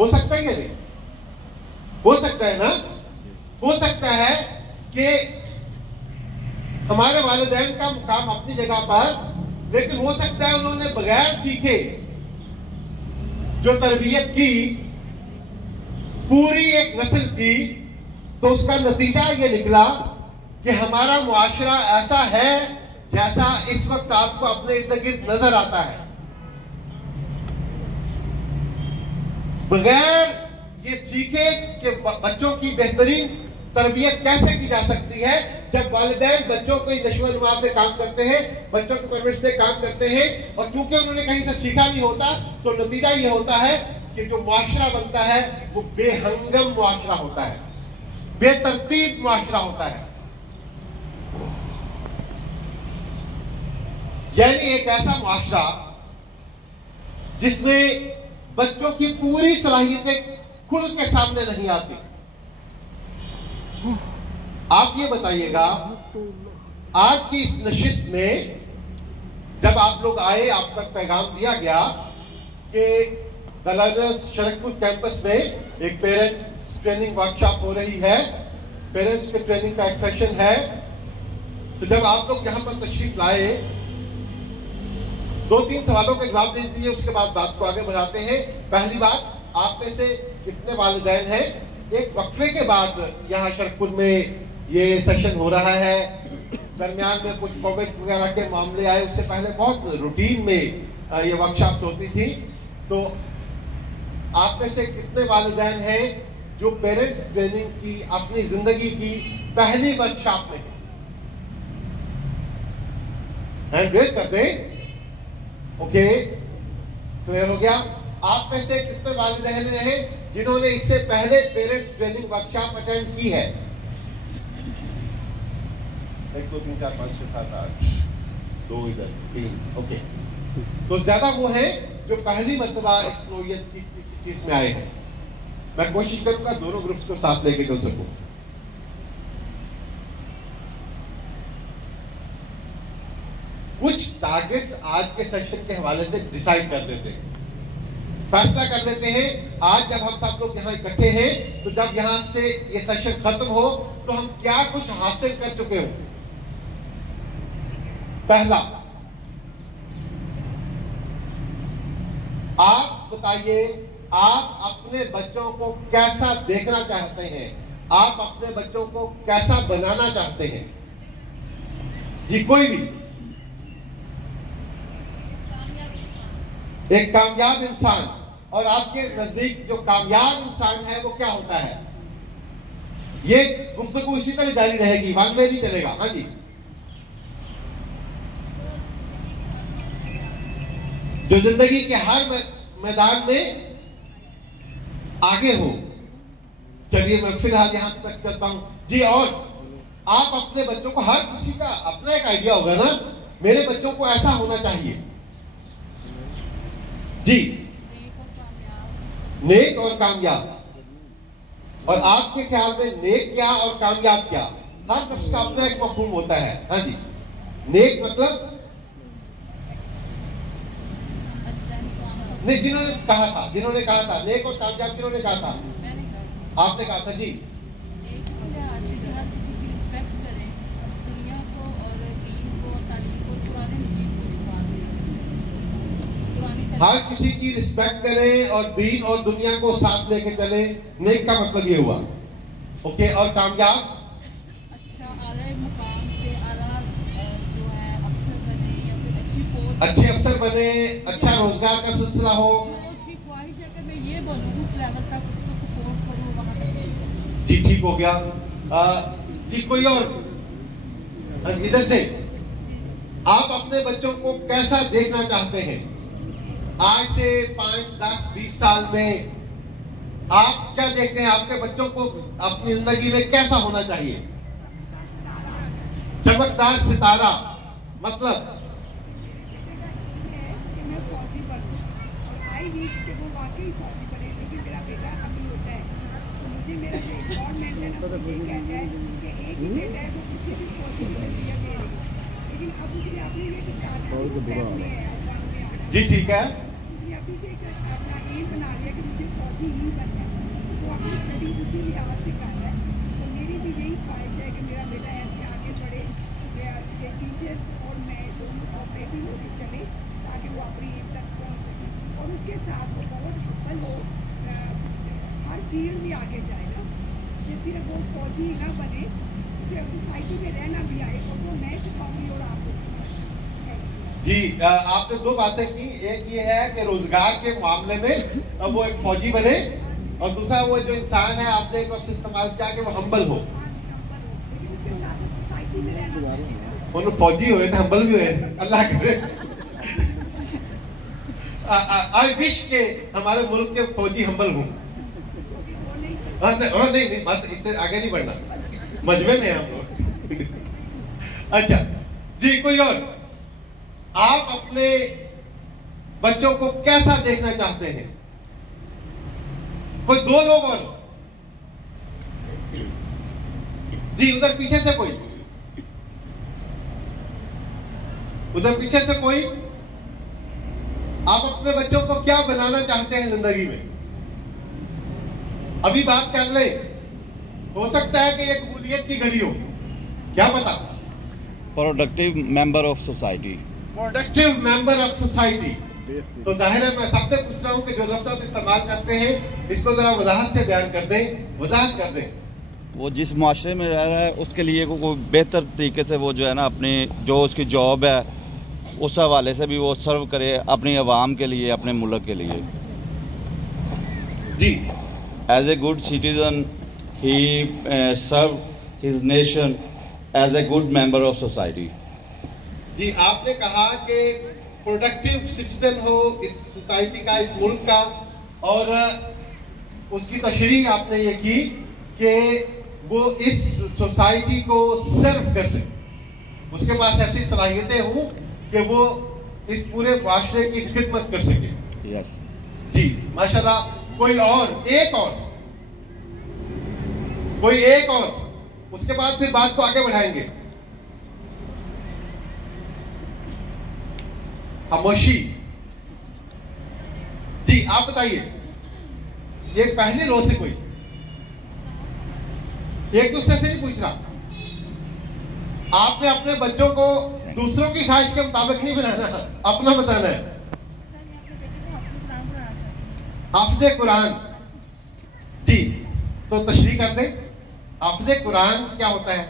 हो सकता है या नहीं? हो सकता है ना? हो सकता है कि हमारे वालिदैन का काम अपनी जगह पर, लेकिन हो सकता है उन्होंने बगैर सीखे जो तरबियत की पूरी एक नस्ल की, तो उसका नतीजा ये निकला कि हमारा मुआशरा ऐसा है जैसा इस वक्त आपको अपने इर्द गिर्द नजर आता है। बगैर ये सीखे कि बच्चों की बेहतरीन तरबियत कैसे की जा सकती है, जब वालिदैन बच्चों को नशोनुमा पे काम करते हैं, बच्चों की परवरिश पे काम करते हैं, और चूंकि उन्होंने कहीं से सीखा नहीं होता, तो नतीजा ये होता है कि जो मुआशरा बनता है वो बेहंगम मुआशरा होता है, बेतरतीब मुआशरा होता है। यानी एक ऐसा मुआशरा जिसमें बच्चों की पूरी सलाहियतें खुल के सामने नहीं आती। आप ये बताइएगा, आज की इस नशिस्त में जब आप लोग आए, आप तक पैगाम दिया गया कि दलालस शरकपुर कैंपस में एक पेरेंट्स ट्रेनिंग वर्कशॉप हो रही है, पेरेंट्स के ट्रेनिंग का एक सेशन है। तो जब आप लोग यहां पर तशरीफ लाए, 2-3 सवालों के जवाब दे दीजिए, उसके बाद बात को आगे बढ़ाते हैं। पहली बात, आप में से कितने वालिदैन हैं? एक वक्फे के बाद यहाँ शरकपुर में ये सेशन हो रहा है, दरमियान में कुछ कोविड वगैरह के मामले आए, उससे पहले बहुत रूटीन में ये वर्कशॉप होती थी। तो आप में से कितने वालिदैन हैं जो पेरेंट्स ट्रेनिंग की अपनी जिंदगी की पहली वर्कशॉप में? हैंड रेज कर दें। ओके, क्लियर हो गया। आप में से कितने वालिदैन हैं जिन्होंने इससे पहले पेरेंट्स ट्रेनिंग वर्कशॉप अटेंड की है? 1 2 3 4 5 6 7 8, 2 इधर 3। ओके, तो ज्यादा वो है जो पहली मर्तबा इस नौयत की किसी चीज में आए हैं। मैं कोशिश करूंगा दोनों ग्रुप्स को साथ लेके चल सकूं। कुछ टारगेट्स आज के सेशन के हवाले से डिसाइड कर लेते हैं, फैसला कर लेते हैं। आज जब हम सब लोग यहाँ इकट्ठे हैं, तो जब यहाँ से ये सेशन खत्म हो तो हम क्या कुछ हासिल कर चुके हो। पहला, आप बताइए, आप अपने बच्चों को कैसा देखना चाहते हैं? आप अपने बच्चों को कैसा बनाना चाहते हैं? जी, कोई भी। एक कामयाब इंसान। और आपके नजदीक जो कामयाब इंसान है वो क्या होता है? ये गुफ्तगू इसी तरह जारी रहेगी, वन में नहीं चलेगा। हाँ जी, जो जिंदगी के हर मैदान में आगे हो। चलिए, मैं फिलहाल यहां तक चलता हूं जी। और आप अपने बच्चों को, हर किसी का अपना एक आइडिया होगा ना, मेरे बच्चों को ऐसा होना चाहिए जी, नेक और कामयाब। और आपके ख्याल में नेक क्या और कामयाब क्या? हर नफ्स का अपना एक मफहूम होता है। हाँ जी, नेक मतलब नहीं, जिन्होंने कहा था नेक और कामयाब, जिन्होंने कहा था? आपने कहा था जी। हर किसी की रिस्पेक्ट करें और दीन और दुनिया को साथ लेके चले, नेक का मतलब ये हुआ। ओके, और कामयाब? अच्छा, आला मुकाम पे आला जो है अफसर बने या फिर अच्छी पोस्ट, अच्छे अफसर बने, अच्छा रोजगार का सिलसिला हो। उसकी ख्वाहिश है कि मैं ये बोलूँ उस लेवल तक उसको सपोर्ट करूँ, वहां तक। जी, ठीक हो गया। जी, कोई और? इधर से। आप अपने बच्चों को कैसा देखना चाहते हैं? आज से 5, 10, 20 साल में आप क्या देखते हैं? आपके बच्चों को अपनी जिंदगी में कैसा होना चाहिए? चमकदार सितारा मतलब? जी, ठीक है। इसी लिहाज से कर रहा है। तो मेरी भी यही ख्वाहिश है कि मेरा बेटा ऐसे आगे बढ़े, टीचर्स और मैं दोनों ऑपरेटिंग होके चले ताकि वो अपनी एम तक पहुँच सके। और उसके साथ वो बहुत हम्बल हो, हर फील्ड में आगे जाएगा। कि सिर्फ वो फौजी ही ना बने, फिर सोसाइटी में रहना भी आए, और वो मैं सिखाऊंगी और आप लोग जी। आपने दो बातें की, एक ये है कि रोजगार के मामले में वो एक फौजी बने, और दूसरा वो जो इंसान है आपने एक वक्त इस्तेमाल किया कि वो हम्बल हो। उन्होंने फौजी हुए थे, हम्बल भी हुए, अल्लाह करे। आई विश के हमारे मुल्क के फौजी हम्बल हों। नहीं, बस इससे आगे नहीं बढ़ना, मजबे में हम लोग। अच्छा जी, कोई और? आप अपने बच्चों को कैसा देखना चाहते हैं? कोई दो लोग और जी, उधर पीछे से कोई, उधर पीछे से कोई। आप अपने बच्चों को क्या बनाना चाहते हैं जिंदगी में? अभी बात कर ले, हो सकता है कि एक कबूलियत की घड़ी हो, क्या पता। Productive member of society. Productive member of society. तो जाहिर है मैं सबसे पूछ रहा हूं कि जो लफ्ज़ आप इस्तेमाल करते हैं इसको जरा वजाहत से बयान कर दें, वजाहत कर दें। वो जिस माशरे में रह रहा है उसके लिए को बेहतर तरीके से वो जो है ना अपनी जो उसकी जॉब है उस हवाले से भी वो सर्व करे अपनी आवाम के लिए, अपने मुल्क के लिए। जी। As a good citizen he serve his nation as a good member of society. जी, आपने कहा कि प्रोडक्टिव सिटीजन हो इस सोसाइटी का, इस मुल्क का, और उसकी तशरीह आपने ये की कि वो इस सोसाइटी को सर्व कर ले, उसके पास ऐसी सलाहियतें हों कि वो इस पूरे माशरे की खिदमत कर सके। यस जी, माशाल्लाह। कोई और, एक और, कोई एक और, उसके बाद फिर बात को आगे बढ़ाएंगे। खामोशी। जी, आप बताइए, ये पहली रो से कोई, एक दूसरे से नहीं पूछ रहा। आपने अपने बच्चों को दूसरों की ख्वाहिश के मुताबिक नहीं बनाना, अपना बताना है। हाफिज़े कुरान। जी, तो तशरीह कर दें, हाफिज़े कुरान क्या होता है?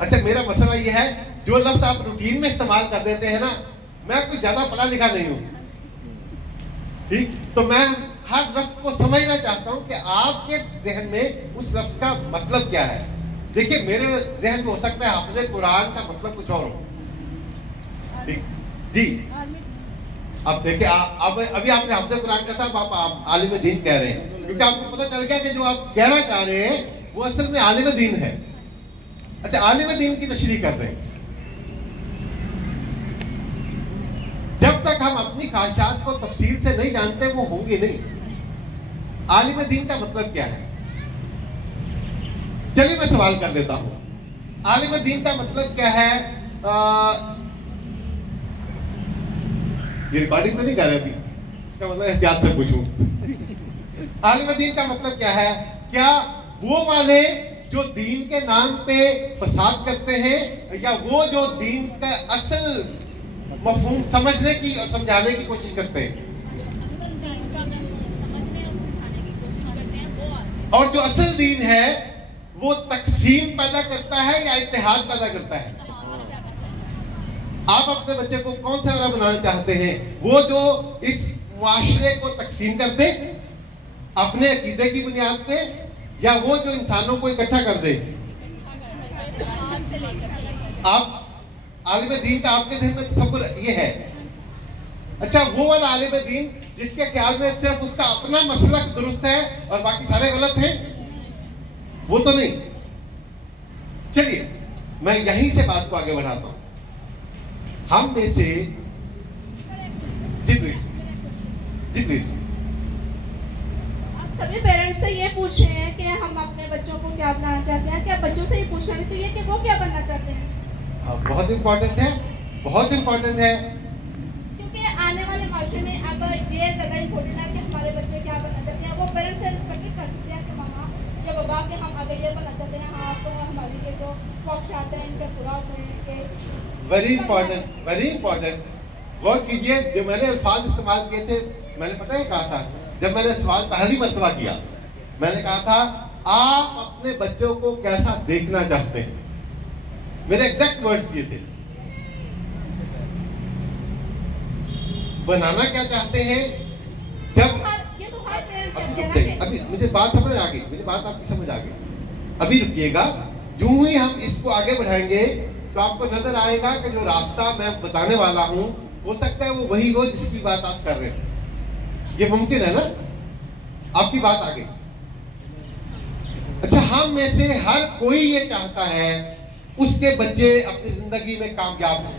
अच्छा, मेरा मसला ये है, जो लफ्ज आप रूटीन में इस्तेमाल कर देते हैं ना, मैं कुछ ज्यादा पढ़ा लिखा नहीं हूं, ठीक, तो मैं हर लफ्ज को समझना चाहता हूं कि आपके जहन में उस लफ्ज का मतलब क्या है। देखिए, मेरे जहन में हो सकता है हाफिज़े कुरान का मतलब कुछ और हो, ठीक जी। अब देखिए, अब अभी आपने हाफिज़े कुरान का था, आप आलिम दीन कह रहे हैं, क्योंकि आपको पता चल गया कि जो आप कहना चाह रहे हैं वो असल में आलिम दीन है। अच्छा, आलिम दीन की तशरीह कर दें। जब तक हम अपनी ख्वाहिशात को तफसील से नहीं जानते वो होंगे नहीं। आलिम दीन का मतलब क्या है? चलिए मैं सवाल कर लेता हूं, आलिम दीन का मतलब क्या है? ये रिकॉर्डिंग तो नहीं कर रहे अभी, इसका मतलब एहतियात से पूछूं। आलिम दीन का मतलब क्या है? क्या वो वाले जो दीन के नाम पे फसाद करते हैं, या वो जो दीन का असल मफहूम समझने की और समझाने की कोशिश करते हैं? और जो असल दीन है वो तकसीम पैदा करता है या इत्तेहाद पैदा करता है? आप अपने बच्चे को कौन सा वाला बनाना चाहते हैं? वो जो इस मुआशरे को तकसीम कर दे अपने अकीदे की बुनियाद पे, या वो जो इंसानों को इकट्ठा कर दे? आप आलिम दीन का आपके ध्यान में तसव्वुर ये है? अच्छा, वो वाला आलिम दीन जिसके ख्याल में सिर्फ उसका अपना मसलक दुरुस्त है और बाकी सारे गलत हैं, वो तो नहीं। चलिए मैं यहीं से बात को आगे बढ़ाता हूं। हम में से जी प्लीज, जी प्लीज। आप सभी पेरेंट्स से ये पूछ रहे हैं कि हम अपने बच्चों को क्या बनाना चाहते हैं, क्या बच्चों से ही पूछना नहीं चाहिए कि वो क्या बनना चाहते हैं? बहुत इम्पोर्टेंट है, बहुत इम्पोर्टेंट है, क्योंकि आने वाले माशरे में अब ये ज्यादा इम्पोर्टेंट है कि हमारे बच्चे क्या बनना चाहते हैं, वो पेरेंट्स से रिस्पेक्टेड कर सकते हैं कि मामा या बाबा के हम आगे ये बनना चाहते हैं, हाँ आप हमारे ये जो ख्वाहिश आते हैं इनके पूरा होते हैं कि वेरी इंपॉर्टेंट। गौर कीजिए, जो मैंने अल्फाज इस्तेमाल किए थे, मैंने पता है कहा था, जब मैंने सवाल पहली मर्तबा किया, मैंने कहा था आप अपने बच्चों को कैसा देखना चाहते हैं, मेरे एग्जैक्ट वर्ड्स ये थे। बनाना क्या चाहते हैं, जब ये तो हर पेरेंट अभी मुझे बात समझ आ गई, मुझे बात आपकी समझ आ गई, अभी रुकिएगा। यूं ही हम इसको आगे बढ़ाएंगे तो आपको नजर आएगा कि जो रास्ता मैं बताने वाला हूं, हो सकता है वो वही हो जिसकी बात आप कर रहे हो। ये मुमकिन है ना, आपकी बात आ गई। अच्छा, हम में से हर कोई ये चाहता है उसके बच्चे अपनी जिंदगी में कामयाब हों।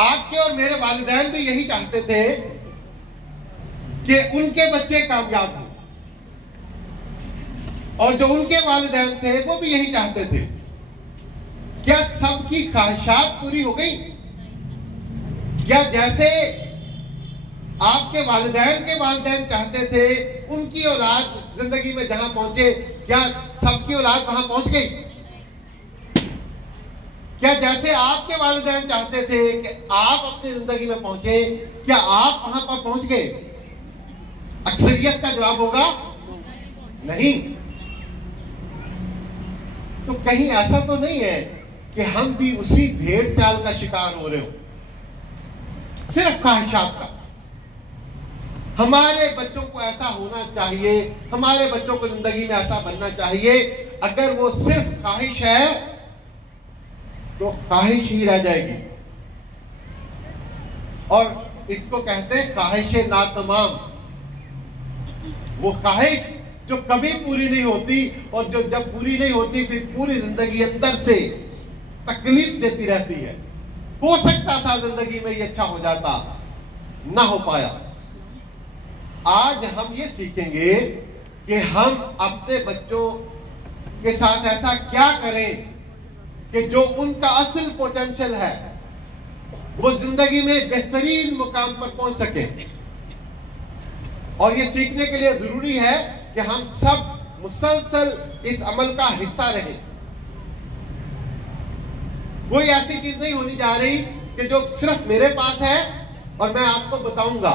आपके और मेरे वालिदैन भी यही चाहते थे कि उनके बच्चे कामयाब हों, और जो उनके वालिदैन थे वो भी यही चाहते थे। क्या सबकी ख्वाहिशात पूरी हो गई? क्या जैसे आपके वालिदैन के वालिदैन चाहते थे उनकी औलाद जिंदगी में जहां पहुंचे, क्या सबकी औलाद वहां पहुंच गई? क्या जैसे आपके वालिदैन चाहते थे कि आप अपनी जिंदगी में पहुंचे, क्या आप वहां पर पहुंच गए? अक्सरियत का जवाब होगा नहीं। तो कहीं ऐसा तो नहीं है कि हम भी उसी भेड़ चाल का शिकार हो रहे हो, सिर्फ ख्वाहिशात का। हमारे बच्चों को ऐसा होना चाहिए, हमारे बच्चों को जिंदगी में ऐसा बनना चाहिए। अगर वो सिर्फ ख्वाहिश है तो ख्वाहिश ही रह जाएगी, और इसको कहते हैं ख्वाहिशे नातमाम। वो ख्वाहिश जो कभी पूरी नहीं होती, और जो जब पूरी नहीं होती फिर पूरी जिंदगी अंदर से तकलीफ देती रहती है। हो सकता था जिंदगी में ये अच्छा हो जाता, ना हो पाया। आज हम ये सीखेंगे कि हम अपने बच्चों के साथ ऐसा क्या करें कि जो उनका असल पोटेंशियल है वो जिंदगी में बेहतरीन मुकाम पर पहुंच सके। और ये सीखने के लिए जरूरी है कि हम सब मुसलसल इस अमल का हिस्सा रहें। कोई ऐसी चीज नहीं होनी जा रही कि जो सिर्फ मेरे पास है और मैं आपको बताऊंगा।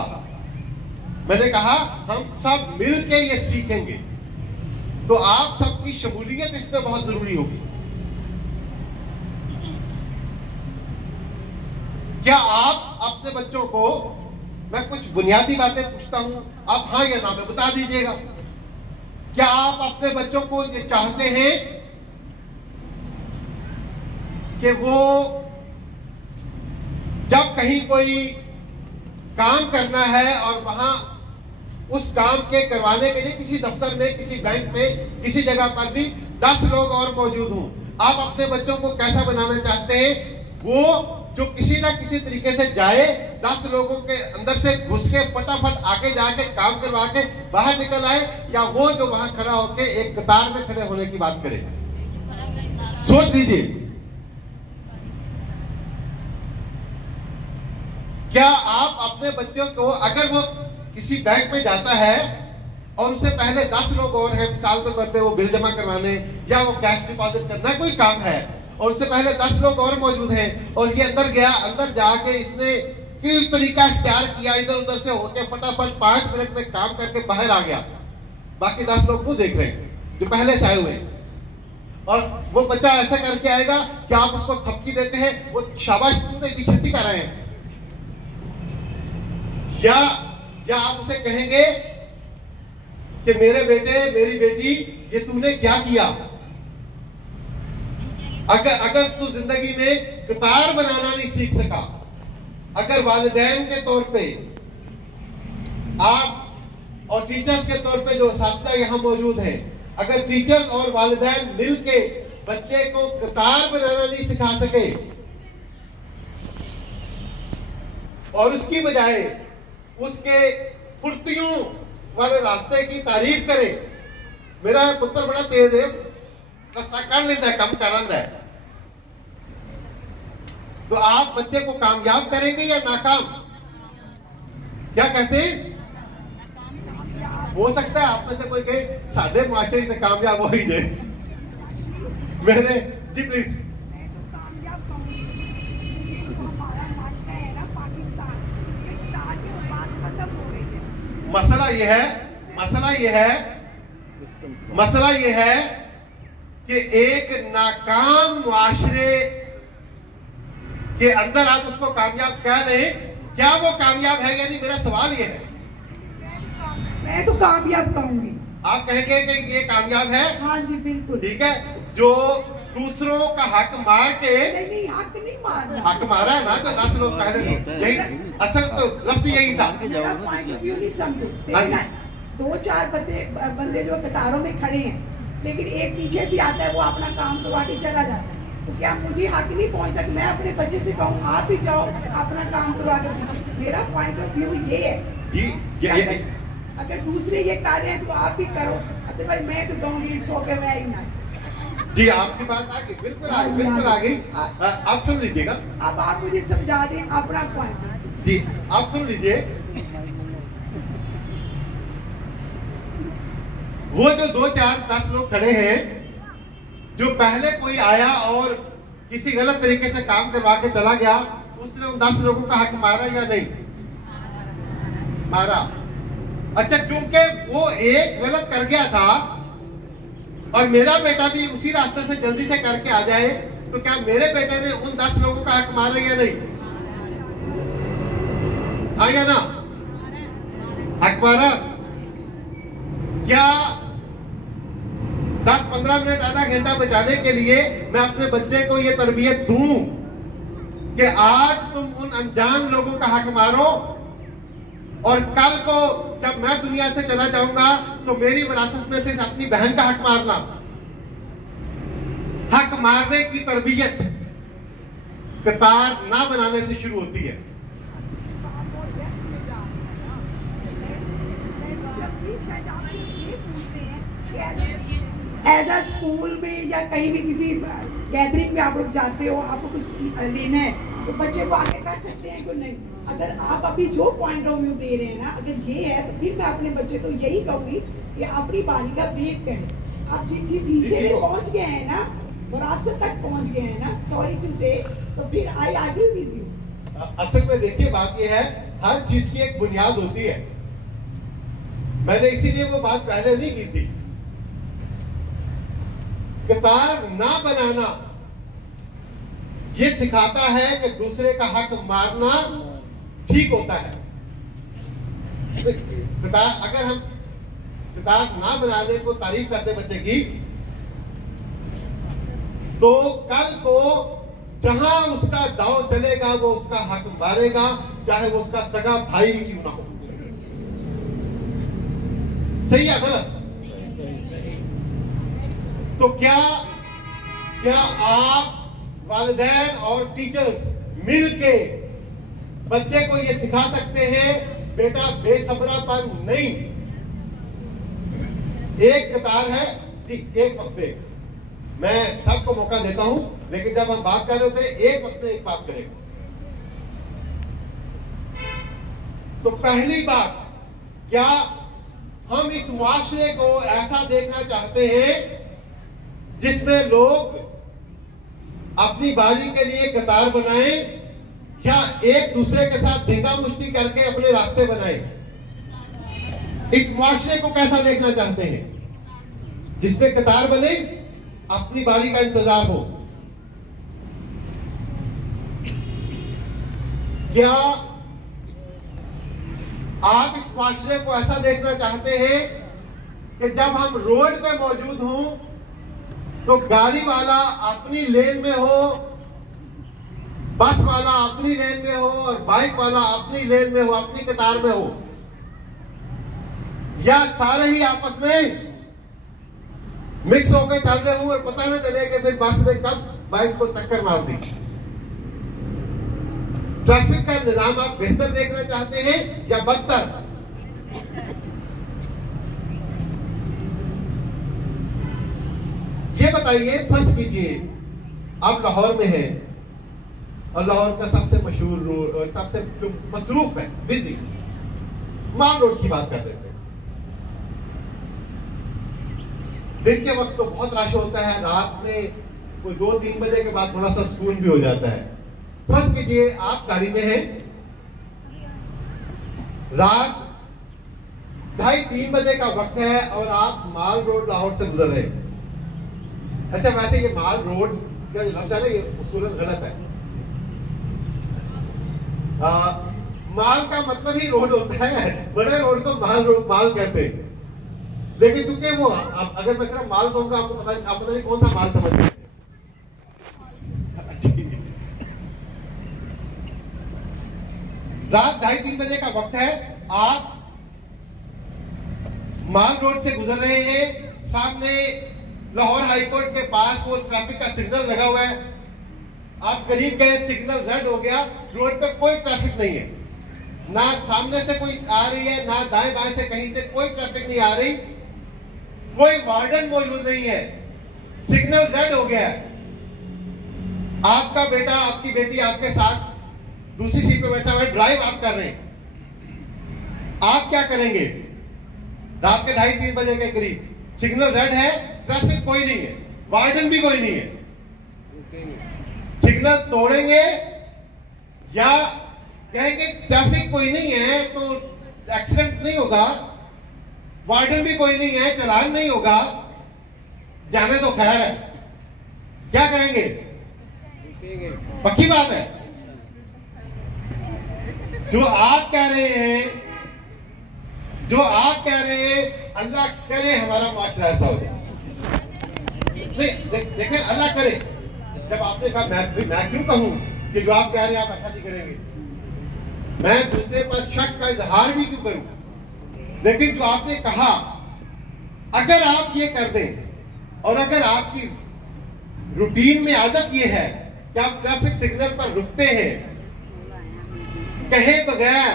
मैंने कहा हम सब मिलके ये सीखेंगे, तो आप सबकी शमूलियत इसमें बहुत जरूरी होगी। क्या आप अपने बच्चों को, मैं कुछ बुनियादी बातें पूछता हूं, आप हाँ या ना में बता दीजिएगा। क्या आप अपने बच्चों को ये चाहते हैं कि वो जब कहीं कोई काम करना है और वहां उस काम के करवाने के लिए किसी दफ्तर में, किसी बैंक में, किसी जगह पर भी 10 लोग और मौजूद हों? आप अपने बच्चों को कैसा बनाना चाहते हैं? वो जो किसी ना किसी तरीके से जाए, 10 लोगों के अंदर से घुस के फटाफट आगे जाके काम करवा के बाहर निकल आए, या वो जो वहां खड़ा होके एक कतार में खड़े होने की बात करे? सोच लीजिए। क्या आप अपने बच्चों को, अगर वो किसी बैंक में जाता है और उससे पहले 10 लोग और हैं, मिसाल के तौर पे वो बिल जमा करवाने या वो कैश डिपॉजिट करना कोई काम है, और उससे पहले 10 लोग और मौजूद हैं, और ये अंदर गया, अंदर जाके इसने कोई तरीका इख्तियार किया, इधर उधर से होके फटाफट 5 मिनट में काम करके बाहर आ गया। बाकी 10 लोग वो देख रहे हैं जो पहले से आए हुए हैं, और वो बच्चा ऐसा करके आएगा कि आप उसको थपकी देते हैं, वो शाबाश तूने इतनी क्षति कर रहे हैं, या आप उसे कहेंगे कि मेरे बेटे, मेरी बेटी, ये तूने क्या किया? अगर तू जिंदगी में कतार बनाना नहीं सीख सका, अगर वालिदैन के तौर पे आप और टीचर्स के तौर पे जो साथिया यहां मौजूद हैं, अगर टीचर और वालिदैन मिलके बच्चे को कतार बनाना नहीं सिखा सके और उसकी बजाय उसके फुर्तियों वाले रास्ते की तारीफ करे, मेरा पुत्र बड़ा तेज है, रास्ता कर लेता है, कम कर रहा है, तो आप बच्चे को कामयाब करेंगे या नाकाम? क्या कहते हैं? हो सकता है आप में से कोई कहे साढ़े मुआशरे से कामयाब हो ही जाए। मैंने जी प्लीज। मैं तो कामयाब कहूँगी, ये जो हमारा माशरा है ना पाकिस्तान, इसमें ताल्लुकात खत्म हो रहे हैं। मसला ये है कि एक नाकाम मुआशरे के अंदर आप उसको कामयाब कह रहे हैं, क्या वो कामयाब है या नहीं? मेरा सवाल ये है। मैं तो कामयाब कहूँगी। आप कहेंगे कि ये कामयाब है? हाँ जी बिल्कुल। ठीक है, जो दूसरों का हक मार के, नहीं हक नहीं मारना, हक मारा है ना, जो 10 लोग पहले यही असल तो लफ्ज यही था। मेरा पॉइंट ऑफ व्यू नहीं समझो। हाँ जी। 2-4 बंदे जो कतारों में खड़े हैं, लेकिन एक पीछे से आता है, वो अपना काम करवा के चला जाता है, तो क्या मुझे हक नहीं पहुंचता कि मैं अपने बच्चे से कहूँ आप भी जाओ अपना काम करवा के पीछे? मेरा पॉइंट ऑफ व्यू ये है जी। ये अगर दूसरे ये कर रहे हैं तो आप भी करो, अदरवाइज मैं तो कहूँगी इट्स ओके वेरी नाइस। जी, आपकी बात आ गई, बिल्कुल आ गई। आप सुन लीजिएगा। अब आप मुझे समझा दें अपना पॉइंट। जी, आप सुन लीजिए। वो जो 2-4-10 लोग खड़े हैं, जो पहले कोई आया और किसी गलत तरीके से काम करवा के चला गया, उसने उन 10 लोगों का हक मारा या नहीं मारा? अच्छा, क्योंकि वो एक गलत कर गया था और मेरा बेटा भी उसी रास्ते से जल्दी से करके आ जाए, तो क्या मेरे बेटे ने उन 10 लोगों का हक मारा या नहीं? हाँ या ना? हक मारा। क्या 10-15 मिनट, आधा घंटा बचाने के लिए मैं अपने बच्चे को ये तरबियत दूं कि आज तुम उन अनजान लोगों का हक मारो, और कल को जब मैं दुनिया से चला जाऊंगा तो मेरी विरासत में से अपनी बहन का हक मारना? हक मारने की तरबियत कतार ना बनाने से शुरू होती है। एज अ स्कूल में या कहीं भी किसी गैदरिंग में आप लोग जाते हो, आपको कुछ लेना है तो बच्चे को आगे कर सकते हैं कि नहीं? अगर आप अभी जो पॉइंट ऑफ व्यू दे रहे हैं ना, अगर ये है तो फिर मैं अपने बच्चे को यही कहूंगी कि अपनी बारी का वेट करें। आप जिस हिस्से में पहुंच गए हैं ना, विरासत तक पहुंच गए हैं ना, सॉरी टू से, तो फिर आई एग्री विद यू। असल में देखिए, बात ये है, हर चीज की एक बुनियाद होती है। मैंने इसीलिए वो बात पहले नहीं की थी। कतार ना बनाना ये सिखाता है कि दूसरे का हक मारना ठीक होता है। कतार, अगर हम कतार ना बनाने को तारीफ करते बच्चे की, तो कल को जहां उसका दांव चलेगा वो उसका हक मारेगा, चाहे वो उसका सगा भाई क्यों ना हो। सही है गलत? तो क्या आप वालिदैन और टीचर्स मिलके बच्चे को ये सिखा सकते हैं, बेटा बेसब्रापन नहीं, एक कतार है जी, एक वक्त पे। मैं सबको मौका देता हूं, लेकिन जब हम बात कर रहे होते हैं एक वक्त में एक बात करेंगे। तो पहली बात, क्या हम इस मुआशरे को ऐसा देखना चाहते हैं जिसमें लोग अपनी बारी के लिए कतार बनाएं, या एक दूसरे के साथ धीका मुश्ती करके अपने रास्ते बनाएं? इस मुआशरे को कैसा देखना चाहते हैं, जिसमें कतार बने, अपनी बारी का इंतजार हो? क्या आप इस मुआशरे को ऐसा देखना चाहते हैं कि जब हम रोड पे मौजूद हों तो गाड़ी वाला अपनी लेन में हो, बस वाला अपनी लेन में हो, और बाइक वाला अपनी लेन में हो, अपनी कतार में हो, या सारे ही आपस में मिक्स होकर चल रहे हो और पता न चले कि फिर बस ने कब बाइक को टक्कर मार दी? ट्रैफिक का निजाम आप बेहतर देखना चाहते हैं या बदतर? ये बताइए, फर्ज कीजिए आप लाहौर में हैं और लाहौर का सबसे मशहूर रोड, सबसे मसरूफ है, बिजी, माल रोड की बात कर रहे थे। दिन के वक्त तो बहुत रश होता है, रात में कोई 2-3 बजे के बाद थोड़ा सा सुकून भी हो जाता है। फर्ज कीजिए आप गाड़ी में हैं, रात 2:30-3 बजे का वक्त है और आप माल रोड लाहौर से गुजर रहे हैं। अच्छा, वैसे ये माल रोड का जो लफ्ज़ है ना, ये उसूलन गलत है। माल का मतलब ही रोड होता है, बड़े रोड को माल कहते हैं। लेकिन चूंकि वो अगर मैं सिर्फ माल कहूंगा आपको पता नहीं कौन सा माल समझ रहे हैं। रात 2:30-3 बजे का वक्त है, आप माल रोड से गुजर रहे हैं, सामने लाहौर हाईकोर्ट के पास वो ट्रैफिक का सिग्नल लगा हुआ है, आप करीब गए, सिग्नल रेड हो गया, रोड पे कोई ट्रैफिक नहीं है, ना सामने से कोई आ रही है, ना दाएं बाएं से कहीं से कोई ट्रैफिक नहीं आ रही, कोई वार्डन मौजूद नहीं है, सिग्नल रेड हो गया है। आपका बेटा आपकी बेटी आपके साथ दूसरी सीट पे बैठा हुआ है, ड्राइव आप कर रहे हैं, आप क्या करेंगे? रात के 2:30-3 बजे के करीब सिग्नल रेड है, ट्रैफिक कोई नहीं है, वार्डन भी कोई नहीं है, सिग्नल तोड़ेंगे या कहेंगे ट्रैफिक कोई नहीं है तो एक्सीडेंट नहीं होगा, वार्डन भी कोई नहीं है, चालान नहीं होगा, जाने तो खैर है, क्या करेंगे? पक्की बात है। जो आप कह रहे हैं, अल्लाह करे हमारा माशरा ऐसा हो जाए। नहीं देखें, अल्लाह करे। जब आपने कहा मैं क्यों कहूं कि जो आप कह रहे हैं आप ऐसा नहीं करेंगे, मैं दूसरे पर शक का इजहार भी क्यों करूं? लेकिन जो आपने कहा, अगर आप ये कर दें और अगर आपकी रूटीन में आदत ये है कि आप ट्रैफिक सिग्नल पर रुकते हैं, कहे बगैर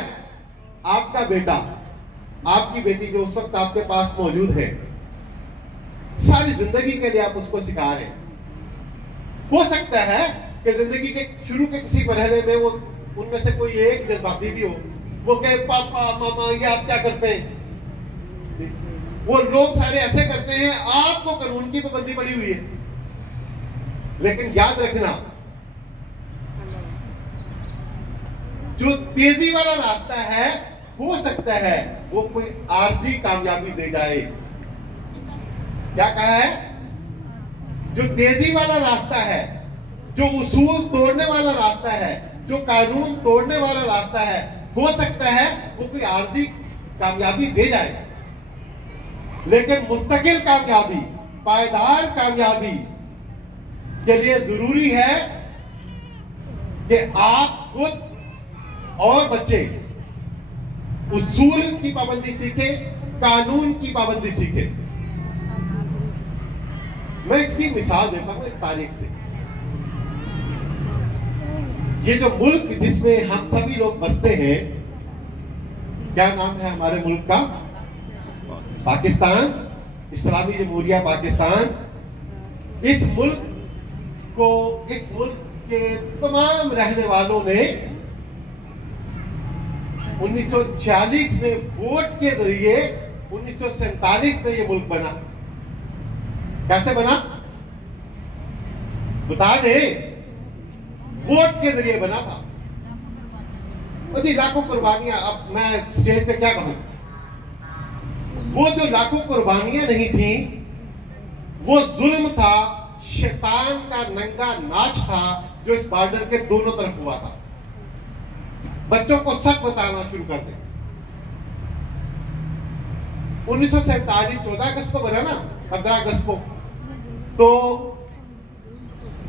आपका बेटा आपकी बेटी जो उस वक्त आपके पास मौजूद है, सारी जिंदगी के लिए आप उसको सिखा रहे हैं। हो सकता है कि जिंदगी के शुरू के किसी मरहले में वो उनमें से कोई एक जज्बाती भी हो, वो कहे पापा मामा ये आप क्या करते हैं। वो लोग सारे ऐसे करते हैं, आपको कानून की पाबंदी पड़ी हुई है। लेकिन याद रखना, जो तेजी वाला रास्ता है, हो सकता है वो कोई आर्जी कामयाबी दे जाए। क्या कहा है? जो तेजी वाला रास्ता है, जो उसूल तोड़ने वाला रास्ता है, जो कानून तोड़ने वाला रास्ता है, हो सकता है वो कोई आर्जी कामयाबी दे जाए। लेकिन मुस्तकिल कामयाबी, पायदार कामयाबी के लिए जरूरी है कि आप खुद और बच्चे उसूल की पाबंदी सीखें, कानून की पाबंदी सीखें। मैं इसकी मिसाल देता हूं एक तारीख से। ये जो मुल्क जिसमें हम सभी लोग बसते हैं, क्या नाम है हमारे मुल्क का? पाकिस्तान, इस्लामी जमहूरिया पाकिस्तान। इस मुल्क के तमाम रहने वालों ने 1946 में वोट के जरिए 1947 में यह मुल्क बना। कैसे बना बता दे? वोट के जरिए बना था। और जी लाखों कुर्बानियां, अब मैं स्टेज पे क्या कहूं, वो जो लाखों कुर्बानियां नहीं थी, वो जुल्म था, शैतान का नंगा नाच था जो इस बॉर्डर के दोनों तरफ हुआ था। बच्चों को सच बताना शुरू कर दे। 1947 14 अगस्त को बना ना, 15 अगस्त को, तो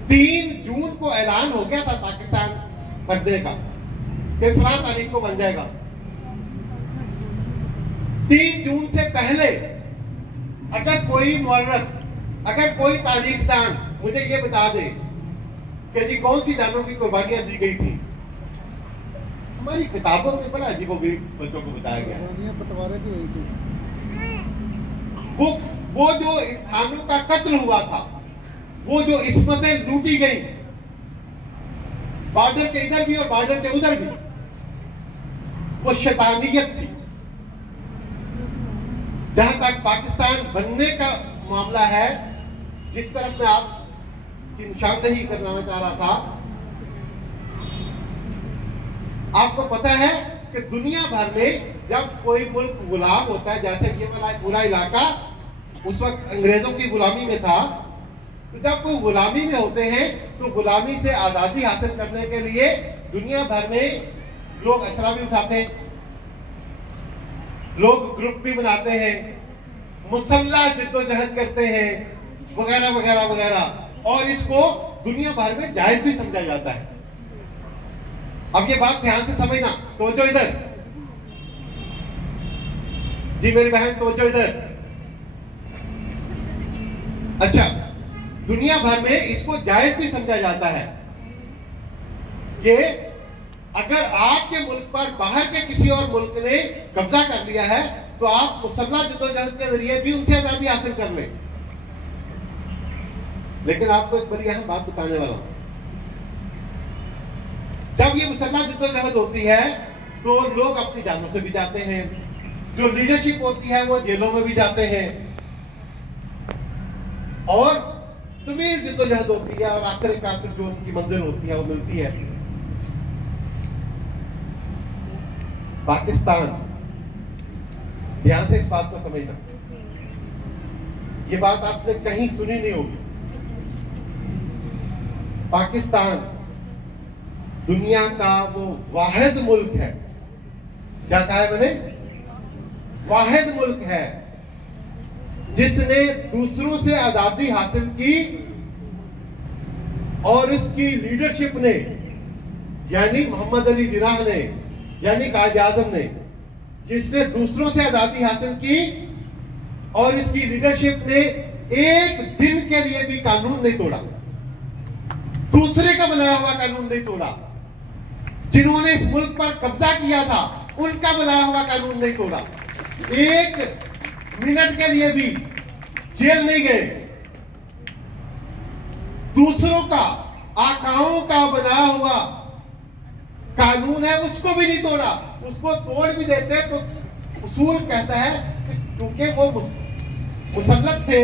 3 जून को ऐलान हो गया था पाकिस्तान बनने का कि फलां तारीख को बन जाएगा। 3 जून से पहले अगर कोई मौरख, अगर कोई तारीखदान मुझे ये बता दे कि जी कौन सी जानों की कुर्बानियां दी गई थी, हमारी किताबों में बड़ा अजीबोगरीब बच्चों को बताया गया है। बंटवारे भी हुई थी। वो जो इंसानों का कत्ल हुआ था, वो जो इस्मतें लूटी गई, बॉर्डर के इधर भी और बॉर्डर के उधर भी, वो शैतानियत थी। जहां तक पाकिस्तान बनने का मामला है, जिस तरफ मैं आपकी निशानदेही करना चाह रहा था, आपको पता है कि दुनिया भर में जब कोई मुल्क गुलाम होता है, जैसे ये वाला पूरा इलाका उस वक्त अंग्रेजों की गुलामी में था, तो जब कोई गुलामी में होते हैं तो गुलामी से आजादी हासिल करने के लिए दुनिया भर में लोग असरा भी उठाते हैं, लोग ग्रुप भी बनाते हैं, मुसल्ला जिद्दोजहद करते हैं, वगैरह वगैरह वगैरह, और इसको दुनिया भर में जायज भी समझा जाता है। अब ये बात ध्यान से समझना, तवज्जो इधर जी मेरी बहन, तवज्जो इधर। अच्छा, दुनिया भर में इसको जायज भी समझा जाता है कि अगर आपके मुल्क पर बाहर के किसी और मुल्क ने कब्जा कर लिया है तो आप मुसल्ला जद्दोजहद के जरिए भी उनसे आजादी हासिल कर लें। लेकिन आपको एक बड़ी अहम बात बताने वाला हूं, जब ये मुसल्ला जद्दोजहद होती है तो लोग अपनी जानों से भी जाते हैं, जो लीडरशिप होती है वो जेलों में भी जाते हैं, और तवील जद्दोजहद होती है, और आखिरकार जो उनकी मंजिल होती है वो मिलती है। पाकिस्तान, ध्यान से इस बात को समझना, ये बात आपने कहीं सुनी नहीं होगी, पाकिस्तान दुनिया का वो वाहिद मुल्क है, क्या कहा है मैंने, वाहिद मुल्क है जिसने दूसरों से आजादी हासिल की, और इसकी लीडरशिप ने, यानी मोहम्मद अली जिन्नाह ने, यानी कायद आजम ने, जिसने दूसरों से आजादी हासिल की, और इसकी लीडरशिप ने एक दिन के लिए भी कानून नहीं तोड़ा, दूसरे का बनाया हुआ कानून नहीं तोड़ा, जिन्होंने इस मुल्क पर कब्जा किया था उनका बनाया हुआ कानून नहीं तोड़ा, एक मिनट के लिए भी जेल नहीं गए, दूसरों का, आकाओं का बनाया हुआ कानून है उसको भी नहीं तोड़ा, उसको तोड़ भी देते तो उसूल कहता है कि क्योंकि वो मुसल्लत थे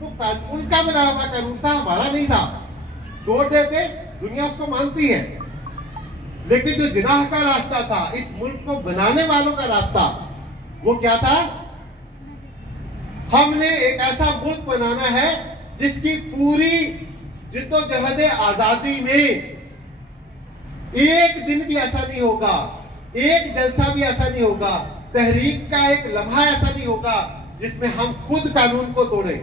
तो उनका बनाया हुआ कानून था, हमारा नहीं था, तोड़ देते, दुनिया उसको मानती है। लेकिन जो जिनाह का रास्ता था, इस मुल्क को बनाने वालों का रास्ता, वो क्या था, हमने एक ऐसा मुल्क बनाना है जिसकी पूरी जिद्दोजहद आजादी में एक दिन भी ऐसा नहीं होगा, एक जलसा भी ऐसा नहीं होगा, तहरीक का एक लम्हा ऐसा नहीं होगा जिसमें हम खुद कानून को तोड़ें।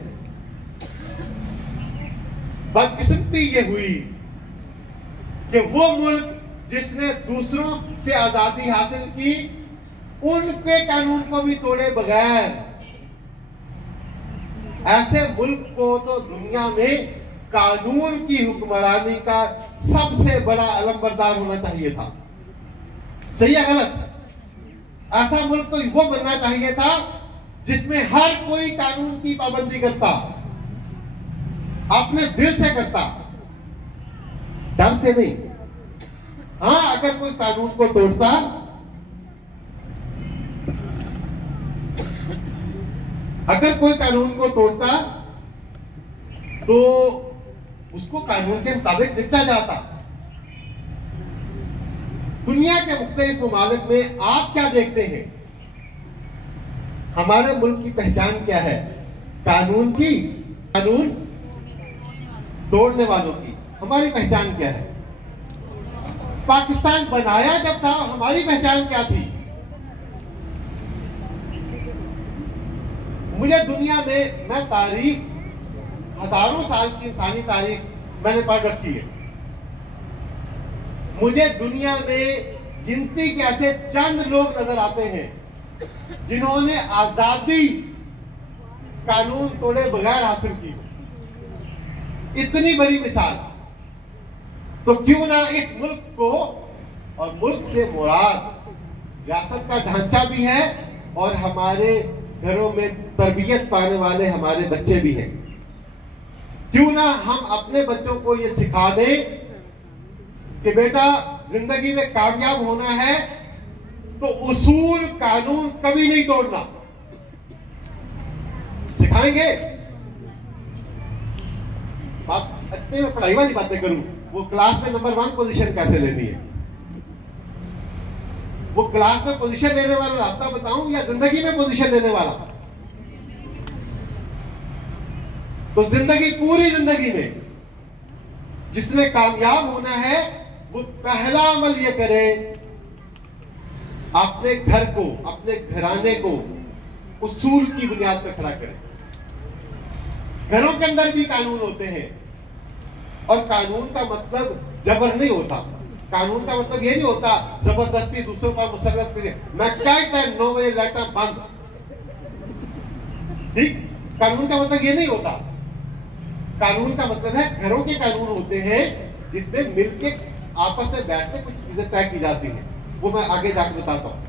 बदकिस्मती ये हुई कि वो मुल्क जिसने दूसरों से आजादी हासिल की, उनके कानून को भी तोड़े बगैर, ऐसे मुल्क को तो दुनिया में कानून की हुक्मरानी का सबसे बड़ा अलमबरदार होना चाहिए था। सही है गलत? ऐसा मुल्क तो वो बनना चाहिए था जिसमें हर कोई कानून की पाबंदी करता, अपने दिल से करता, डर से नहीं। हाँ, अगर कोई कानून को तोड़ता, अगर कोई कानून को तोड़ता तो उसको कानून के मुताबिक निपटा जाता। दुनिया के मुख्तलिफ ममालिक में आप क्या देखते हैं? हमारे मुल्क की पहचान क्या है? कानून की, कानून तोड़ने वालों की। हमारी पहचान क्या है? पाकिस्तान बनाया जब था, हमारी पहचान क्या थी? मुझे दुनिया में, मैं तारीख, हजारों साल की इंसानी तारीख मैंने पढ़ रखी है, मुझे दुनिया में गिनती के ऐसे चंद लोग नजर आते हैं जिन्होंने आजादी कानून तोड़े बगैर हासिल की। इतनी बड़ी मिसाल, तो क्यों ना इस मुल्क को, और मुल्क से मुराद रियासत का ढांचा भी है और हमारे घरों में तरबियत पाने वाले हमारे बच्चे भी हैं, क्यों ना हम अपने बच्चों को ये सिखा दें कि बेटा जिंदगी में कामयाब होना है तो उसूल कानून कभी नहीं तोड़ना, बिठाएंगे? बात इतने में पढ़ाई वाली बातें करूं, वो क्लास में नंबर 1 पोजीशन कैसे लेनी है, वो क्लास में पोजीशन लेने वाला रास्ता बताऊं या जिंदगी में पोजीशन लेने वाला? तो जिंदगी, पूरी जिंदगी में जिसने कामयाब होना है वो पहला अमल ये करे, अपने घर को, अपने घराने को उसूल की बुनियाद पर खड़ा करे। घरों के अंदर भी कानून होते हैं, और कानून का मतलब जबर नहीं होता। कानून का मतलब ये नहीं होता जबरदस्ती दूसरों पर मुसल्लत कीजिए। मैं क्या कहता है 9 बजे लाइट बंद, ठीक? कानून का मतलब ये नहीं होता। कानून का मतलब है घरों के कानून होते हैं जिसमें मिलके आपस में बैठ के कुछ चीजें तय की जाती हैं। वो मैं आगे जाकर बताता हूं।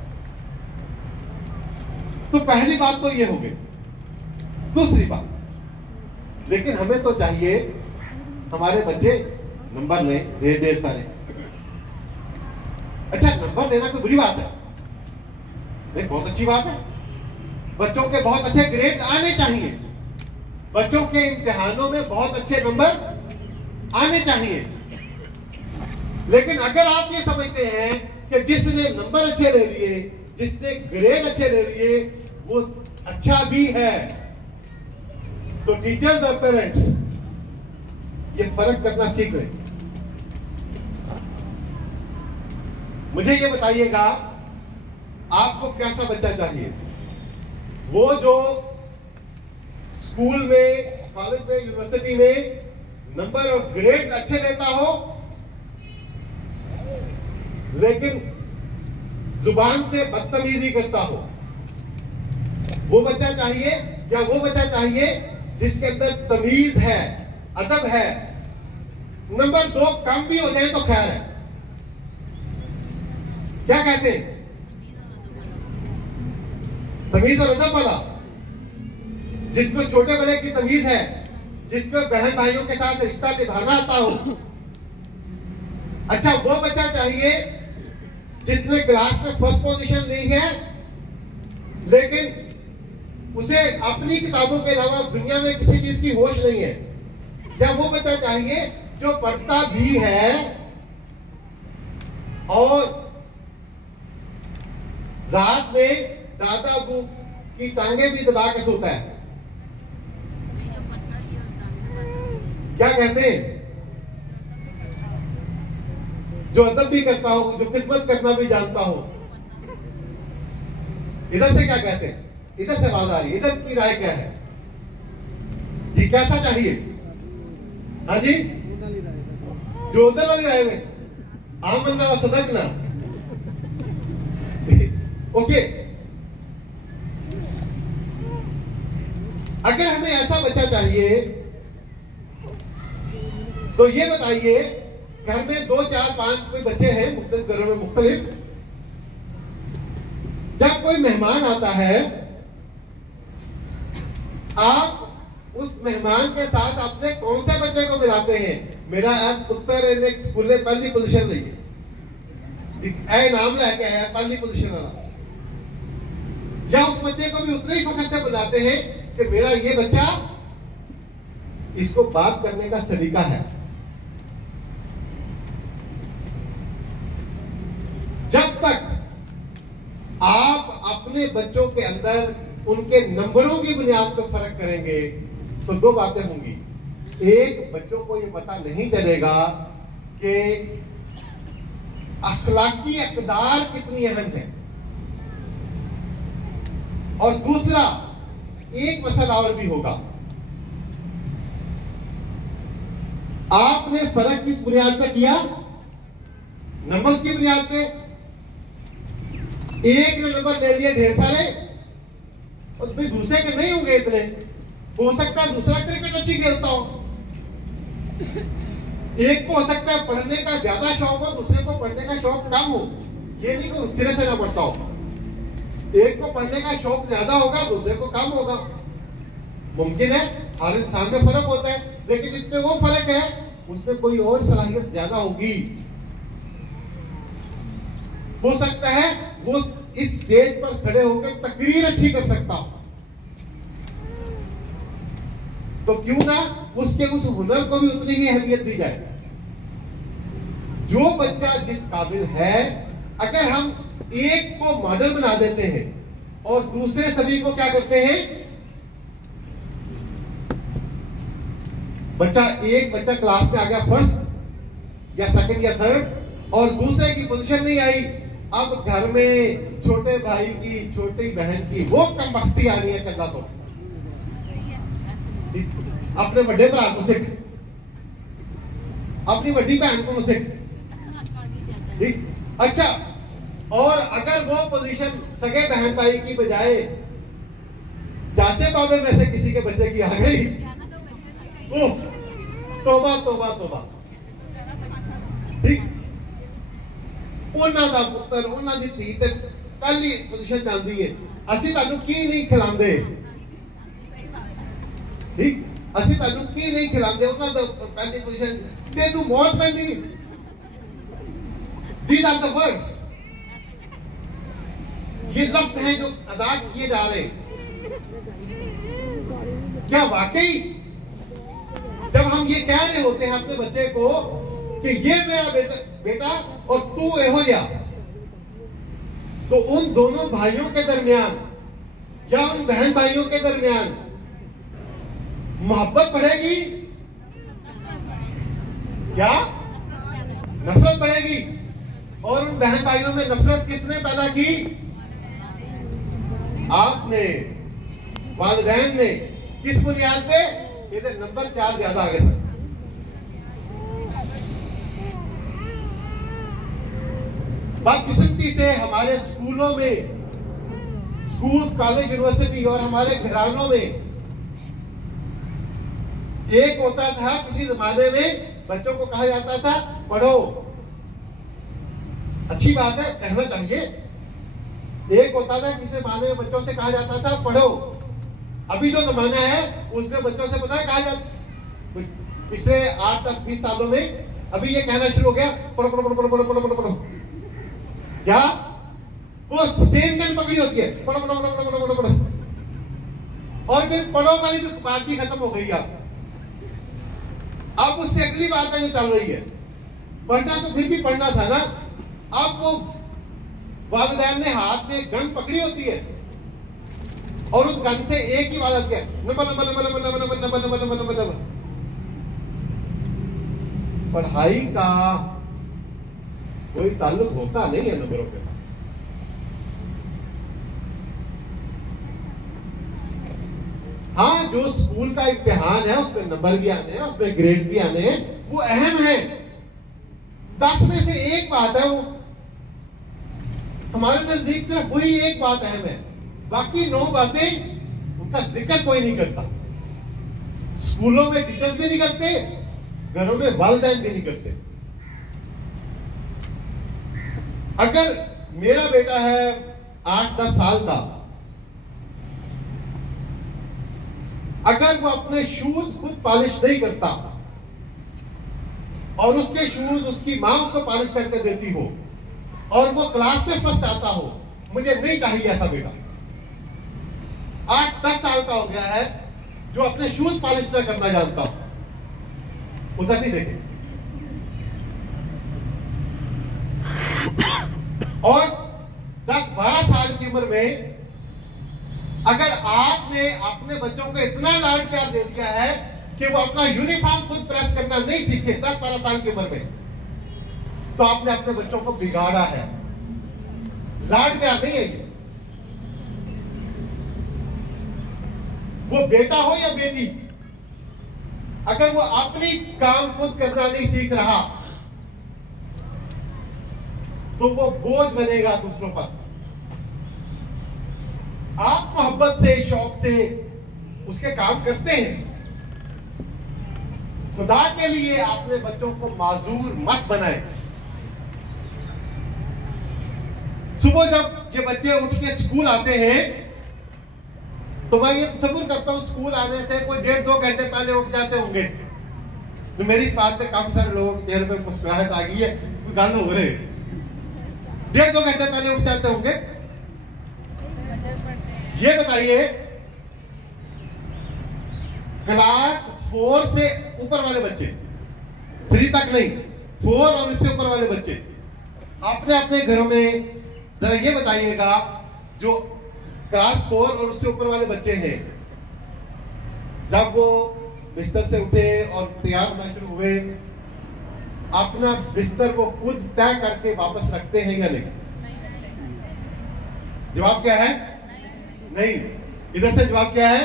तो पहली बात तो ये हो गई। दूसरी बात, लेकिन हमें तो चाहिए हमारे बच्चे नंबर लें, ढेर सारे। अच्छा, नंबर लेना कोई बुरी बात है? नहीं, बहुत अच्छी बात है। बच्चों के बहुत अच्छे ग्रेड आने चाहिए, बच्चों के इम्तिहानों में बहुत अच्छे नंबर आने चाहिए। लेकिन अगर आप ये समझते हैं कि जिसने नंबर अच्छे ले लिए, जिसने ग्रेड अच्छे ले लिए, वो अच्छा भी है, तो टीचर्स और पेरेंट्स ये फर्क करना सीख लें। मुझे ये बताइएगा, आपको कैसा बच्चा चाहिए? वो जो स्कूल में, कॉलेज में, यूनिवर्सिटी में नंबर और ग्रेड अच्छे लेता हो, लेकिन जुबान से बदतमीजी करता हो, वो बच्चा चाहिए? या वो बच्चा चाहिए जिसके अंदर तमीज है, अदब है, नंबर 2 कम भी हो जाए तो खैर है? क्या कहते हैं? तमीज और अदब वाला, जिसको छोटे बड़े की तमीज है, जिसको बहन भाइयों के साथ रिश्ता निभाना आता हो। अच्छा, वो बच्चा चाहिए जिसने क्लास में फर्स्ट पोजीशन ली है, लेकिन उसे अपनी किताबों के अलावा दुनिया में किसी चीज की होश नहीं है? या वो बच्चा चाहिए जो पढ़ता भी है और रात में दादा अबू की टांगे भी दबा के सोता है? क्या कहते हैं? जो अदब भी करता हो, जो खिदमत करना भी जानता हो। इधर से क्या कहते हैं? इधर से आवाज आ रही है, इधर की राय क्या है जी? कैसा चाहिए? हाँ जी, जो उधर वाली राय में आमन्ना व सदकना। ओके, अगर हमें ऐसा बच्चा चाहिए तो ये बताइए, घर में 2, 4, 5 कोई बच्चे हैं, मुख्तलिफ घरों में मुख्तलिफ, जब कोई मेहमान आता है, आप उस मेहमान के साथ अपने कौन से बच्चे को मिलाते हैं? मेरा आप पुत्र ने स्कूल में पहली पोजीशन ली है, नाम लेके आया पहली पोजीशन वाला, या उस बच्चे को भी उतने ही फख्र से बुलाते हैं कि मेरा ये बच्चा, इसको बात करने का सलीका है। जब तक आप अपने बच्चों के अंदर उनके नंबरों की बुनियाद पर फर्क करेंगे तो 2 बातें होंगी। एक, बच्चों को ये पता नहीं चलेगा कि अखलाकी अक़दार कितनी अहम है, और दूसरा, एक मसला और भी होगा। आपने फर्क किस बुनियाद पे किया? नंबर्स की बुनियाद पे। एक ने नंबर ले लिए ढेर सारे, और फिर दूसरे के नहीं होंगे इतने। हो सकता है दूसरा क्रिकेट अच्छी खेलता हो, एक को हो सकता है पढ़ने का ज्यादा शौक हो, दूसरे को पढ़ने का शौक कम हो। ये नहीं कि सिरे से ना पढ़ता हो, एक को पढ़ने का शौक ज्यादा होगा, दूसरे को कम होगा। मुमकिन है, हर इंसान में फर्क होता है, लेकिन इसमें वो फर्क है, उसमें कोई और सलाहियत ज्यादा होगी। हो सकता है वो इस स्टेज पर खड़े होकर तकरीर अच्छी कर सकता हो, तो क्यों ना उसके उस हुनर को भी उतनी ही अहमियत दी जाए। जो बच्चा जिस काबिल है, अगर हम एक को मॉडल बना देते हैं और दूसरे सभी को क्या करते हैं, एक बच्चा क्लास में आ गया फर्स्ट या सेकंड या थर्ड और दूसरे की पोजीशन नहीं आई, अब घर में छोटे भाई की, छोटी बहन की वो कमबख्ती आ रही है करना। तो अपने बड़े भरा को सिख, अपनी बड़ी बहन को सिख, ठीक। अच्छा, और अगर वो पोजीशन सगे बहन भाई की बजाय चाचे बाबे में से किसी के बच्चे की आ गई, तोबा तोबा तोबा, ठीक। उन्हां दा पुत्र, उन्हां दी धी ते पहली पोजीशन जांदी है, ਅਸੀਂ ਤੁਹਾਨੂੰ ਕੀ ਨਹੀਂ ਖਿਲਾਉਂਦੇ, ठीक। ਅਸੀਂ ਤੁਹਾਨੂੰ ਕੀ नहीं खिलाते, उन्हां दा पहली पोजीशन तेनू मौत पैंदी। These are the words, ये लफ्ज हैं जो अदा किए जा रहे हैं। क्या वाकई जब हम ये कह रहे होते हैं अपने बच्चे को कि ये मेरा बेटा और तू एहो जा, तो उन दोनों भाइयों के दरमियान या उन बहन भाइयों के दरमियान मोहब्बत बढ़ेगी या नफरत बढ़ेगी? और उन बहन भाइयों में नफरत किसने पैदा की? आपने, वालिदैन ने। किस बुनियाद पे? ये नंबर 4 ज्यादा आगे सर। बदकिस्मती से हमारे स्कूलों में, स्कूल, कॉलेज, यूनिवर्सिटी और हमारे घरानों में एक होता था, किसी जमाने में बच्चों को कहा जाता था पढ़ो। अच्छी बात है, कहना चाहिए। एक होता था किसी जमाने में बच्चों से कहा जाता था पढ़ो। अभी जो जमाना है उसमें बच्चों से पता है कहा जाता, पिछले 8, 10, 20 सालों में अभी ये कहना शुरू हो गया पढ़ो पढ़ो पढ़ो पढ़ो पढ़ो पढ़ो पढ़ो पढ़ो। क्या वो स्टेन गन पकड़ी होती है, पढ़ो पढ़ो पढ़ो पढ़ो पढ़ो पढ़ो, और फिर पढ़ो वाली तो बात भी खत्म हो गई। अब उससे अगली बात है जो चल रही है, पढ़ना तो फिर भी पढ़ना था ना। अब वो वालिदैन ने हाथ में गन पकड़ी होती है और उस गन से एक ही बात किया, number number number number number number number number number number number. पढ़ाई का कोई ताल्लुक होता नहीं है नंबरों के साथ। हाँ, जो स्कूल का इम्तिहान है उसमें नंबर भी आने हैं, उसमें ग्रेड भी आने हैं, वो अहम है। 10 में से एक बात है, वो हमारे नजदीक सिर्फ वही एक बात अहम है, बाकी 9 बातें उनका जिक्र कोई नहीं करता। स्कूलों में टीचर्स भी नहीं करते, घरों में वालिदैन भी नहीं करते। अगर मेरा बेटा है 8-10 साल का, अगर वो अपने शूज खुद पॉलिश नहीं करता और उसके शूज उसकी मां उसको पॉलिश करके देती हो और वो क्लास में फर्स्ट आता हो, मुझे नहीं चाहिए ऐसा बेटा। 8-10 साल का हो गया है जो अपने शूज पॉलिश न करना जानता हो, उधर नहीं देखे। और 10-12 साल की उम्र में अगर आपने अपने बच्चों को इतना लाड प्यार दे दिया है कि वो अपना यूनिफॉर्म खुद प्रेस करना नहीं सीखे 10-12 साल की उम्र में, तो आपने अपने बच्चों को बिगाड़ा है। लाड प्यार नहीं है ये। वो बेटा हो या बेटी, अगर वो अपनी काम खुद करना नहीं सीख रहा तो वो बोझ बनेगा दूसरों पर। आप मोहब्बत से, शौक से उसके काम करते हैं, खुदा के लिए अपने बच्चों को माजूर मत बनाए। सुबह जब ये बच्चे उठ के स्कूल आते हैं तो मैं ये तसव्वुर करता हूं स्कूल आने से कोई 1.5-2 घंटे पहले उठ जाते होंगे। तो मेरी इस बात पे काफी सारे लोगों के चेहरे पे मुस्कुराहट आ गई है, कोई गाना हो रहे 1.5-2 घंटे पहले उठ जाते होंगे। ये बताइए क्लास 4 से ऊपर वाले बच्चे, 3 तक नहीं, 4 और इससे ऊपर वाले बच्चे अपने अपने घरों में जरा ये बताइएगा, जो क्लास 4 और उससे ऊपर वाले बच्चे हैं, जब वो बिस्तर से उठे और तैयार होना शुरू हुए, अपना बिस्तर वो खुद तय करके वापस रखते हैं या नहीं? जवाब क्या है? नहीं। इधर से जवाब क्या है?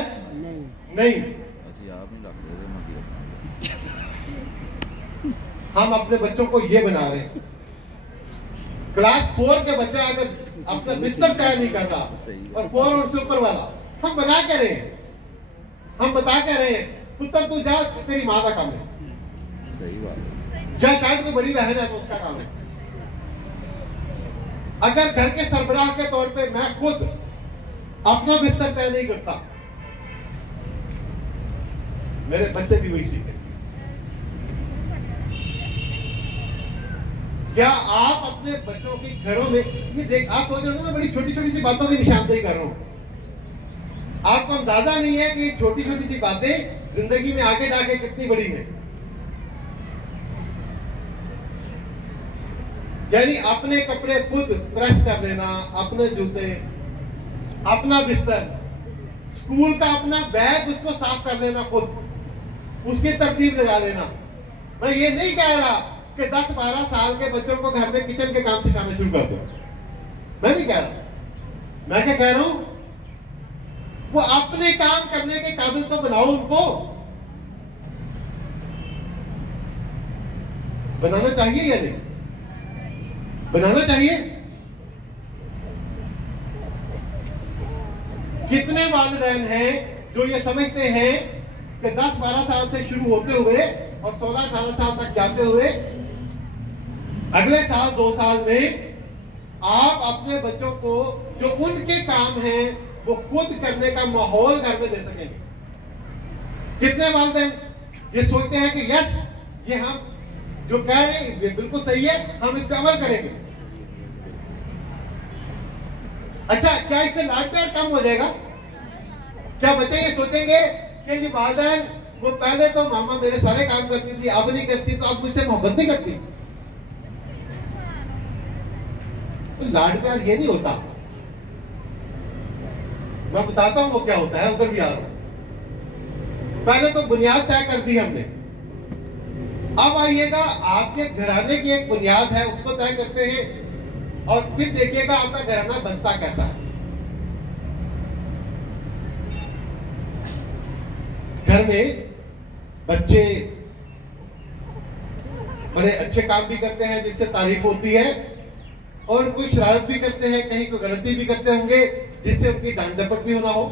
नहीं। हम अपने बच्चों को ये बना रहे हैं, क्लास 4 के बच्चे अगर अपना बिस्तर तय नहीं कर रहा और 4 और उससे ऊपर वाला, हम बना के रहे हैं, हम बता के रहे हैं पुत्र तू जा, तेरी माँ का काम है, सही बात है, या शायद कोई बड़ी बहन है तो उसका काम है। अगर घर के सरबराह के तौर पे मैं खुद अपना बिस्तर तय नहीं करता, मेरे बच्चे भी वही सीखे। क्या आप अपने बच्चों के घरों में ये देख, आप सोच रहे हो मैं बड़ी छोटी छोटी सी बातों की निशानदेही कर रहा हूं, आपको अंदाजा नहीं है कि छोटी छोटी सी बातें जिंदगी में आगे जाके कितनी बड़ी है। यानी अपने कपड़े खुद प्रेस कर लेना, अपने जूते, अपना बिस्तर, स्कूल का अपना बैग उसको साफ कर लेना खुद, उसकी तरतीब लगा लेना। मैं ये नहीं कह रहा कि 10-12 साल के बच्चों को घर में किचन के काम सिखाना शुरू कर दो, मैं नहीं कह रहा। मैं क्या कह रहा हूं, वो अपने काम करने के काबिल तो बनाओ उनको। बनाना चाहिए या नहीं? बनाना चाहिए। कितने वालिदैन हैं जो ये समझते हैं कि 10-12 साल से शुरू होते हुए और 16-18 साल तक जाते हुए अगले साल 2 साल में आप अपने बच्चों को जो उनके काम हैं वो खुद करने का माहौल घर में दे सकेंगे। कितने वालिदैन ये सोचते हैं कि यस, ये हम जो कह रहे हैं ये बिल्कुल सही है, हम इस पर अमल करेंगे। अच्छा, क्या इससे लाड प्यार कम हो जाएगा? क्या बच्चे ये सोचेंगे कि ये वालिदैन वो पहले तो मामा मेरे सारे काम करती थी, अब नहीं करती, तो अब मुझसे मोहब्बत नहीं करती? तो लाड प्यार ये नहीं होता। मैं बताता हूं वो क्या होता है, उधर भी आ रहा हूं। पहले तो बुनियाद तय कर दी हमने, अब आइएगा आपके घराने की एक बुनियाद है, उसको तय करते हैं, और फिर देखिएगा आपका घराना बनता कैसा है। घर में बच्चे बड़े अच्छे काम भी करते हैं जिससे तारीफ होती है, और कोई शरारत भी करते हैं, कहीं कोई गलती भी करते होंगे जिससे उनकी डांट डपट भी होना हो।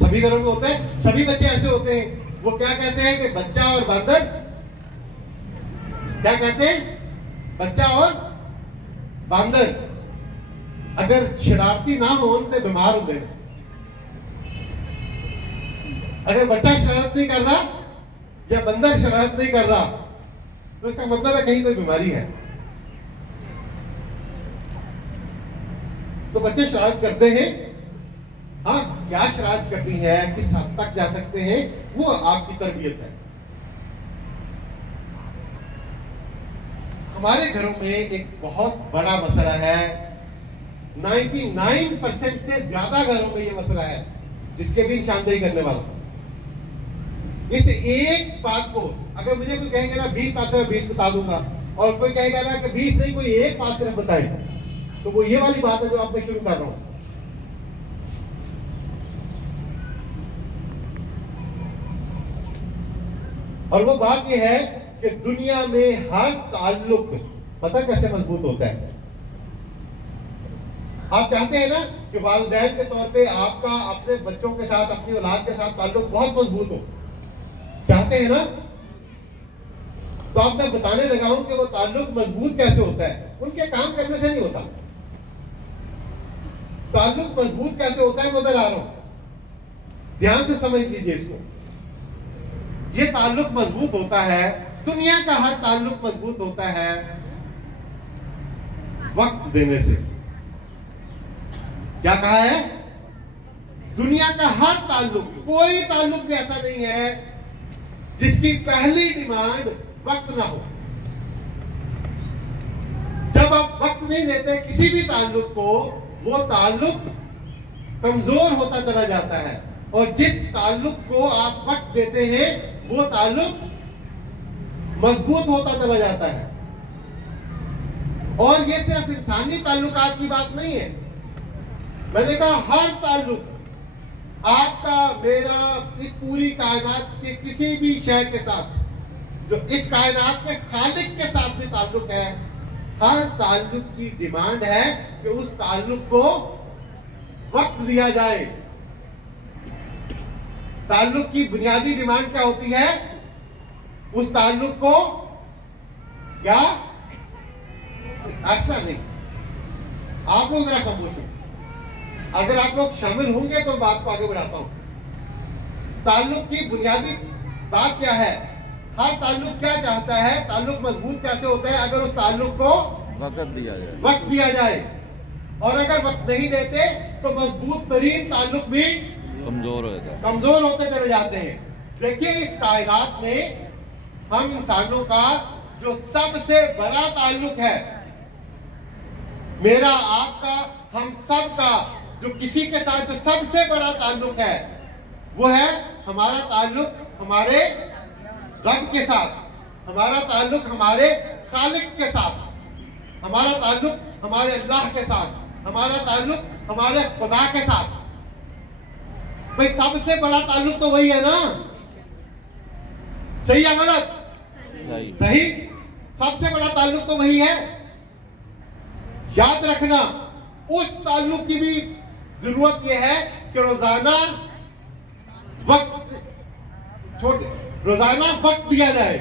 सभी घरों में होता है, सभी बच्चे ऐसे होते हैं। वो क्या कहते हैं कि बच्चा और बंदर, क्या कहते हैं? बच्चा और बंदर अगर शरारती ना हो तो बीमार होते हैं। अगर बच्चा शरारत नहीं कर रहा या बंदर शरारत नहीं कर रहा तो इसका मतलब है कहीं कोई बीमारी है। तो बच्चे शरारत करते हैं, हाँ, क्या शरारत करनी है, किस हद तक जा सकते हैं, वो आपकी तरबियत है। हमारे घरों में एक बहुत बड़ा मसला है, 99% से ज्यादा घरों में ये मसला है, जिसके भी निशानदेही करने वाला। इस एक बात को अगर मुझे कोई कहेगा ना 20 बातें मैं 20 बता दूंगा, और कोई कहेगा ना कि 20 नहीं, कोई एक बात सिर्फ बताए, तो वो ये वाली बात है जो आप मैं शुरू कर रहा हूं। और वो बात ये है कि दुनिया में हर ताल्लुक पता कैसे मजबूत होता है? आप चाहते हैं ना कि वालिदैन के तौर पे आपका अपने बच्चों के साथ, अपनी औलाद के साथ ताल्लुक बहुत मजबूत हो, चाहते हैं ना? तो अब मैं बताने लगा हूं कि वो ताल्लुक मजबूत कैसे होता है। उनके काम करने से नहीं होता। ताल्लुक मजबूत कैसे होता है मैं उधर आ रहा हूं, ध्यान से समझ लीजिए इसको। ये ताल्लुक मजबूत होता है, दुनिया का हर ताल्लुक मजबूत होता है वक्त देने से। क्या कहा है? दुनिया का हर ताल्लुक, कोई ताल्लुक भी ऐसा नहीं है जिसकी पहली डिमांड वक्त ना हो। जब आप वक्त नहीं देते किसी भी ताल्लुक को, वो ताल्लुक कमजोर होता चला जाता है, और जिस ताल्लुक को आप वक्त देते हैं वो ताल्लुक मजबूत होता चला जाता है। और ये सिर्फ इंसानी ताल्लुकात की बात नहीं है, मैंने कहा हर ताल्लुक, आपका, मेरा, इस पूरी कायनात के किसी भी शय के साथ, जो इस कायनात के खालिक के साथ भी ताल्लुक है, हर ताल्लुक की डिमांड है कि उस ताल्लुक को वक्त दिया जाए। ताल्लुक की बुनियादी डिमांड क्या होती है? उस ताल्लुक को क्या, ऐसा नहीं, आप लोग जरा समझो, अगर आप लोग शामिल होंगे तो बात को आगे बढ़ाता हूं। ताल्लुक की बुनियादी बात क्या है? हर ताल्लुक क्या चाहता है? ताल्लुक मजबूत कैसे होता है? अगर उस ताल्लुक को वक्त दिया जाए, और अगर वक्त नहीं देते तो मजबूत तरीन ताल्लुक भी कमजोर होते चले जाते हैं। देखिए, इस कायनात में हम इंसानों का जो सबसे बड़ा ताल्लुक है, मेरा, आपका, हम सब का जो किसी के साथ जो सबसे बड़ा ताल्लुक है, वो है हमारा ताल्लुक हमारे रब के साथ, हमारा ताल्लुक हमारे खालिक के साथ, हमारा ताल्लुक हमारे अल्लाह के साथ, हमारा ताल्लुक हमारे खुदा के साथ। भाई, सबसे बड़ा ताल्लुक तो वही है ना? सही या गलत? सही। सबसे बड़ा ताल्लुक तो वही है। याद रखना, उस ताल्लुक की भी जरूरत यह है कि रोजाना वक्त दिया जाए।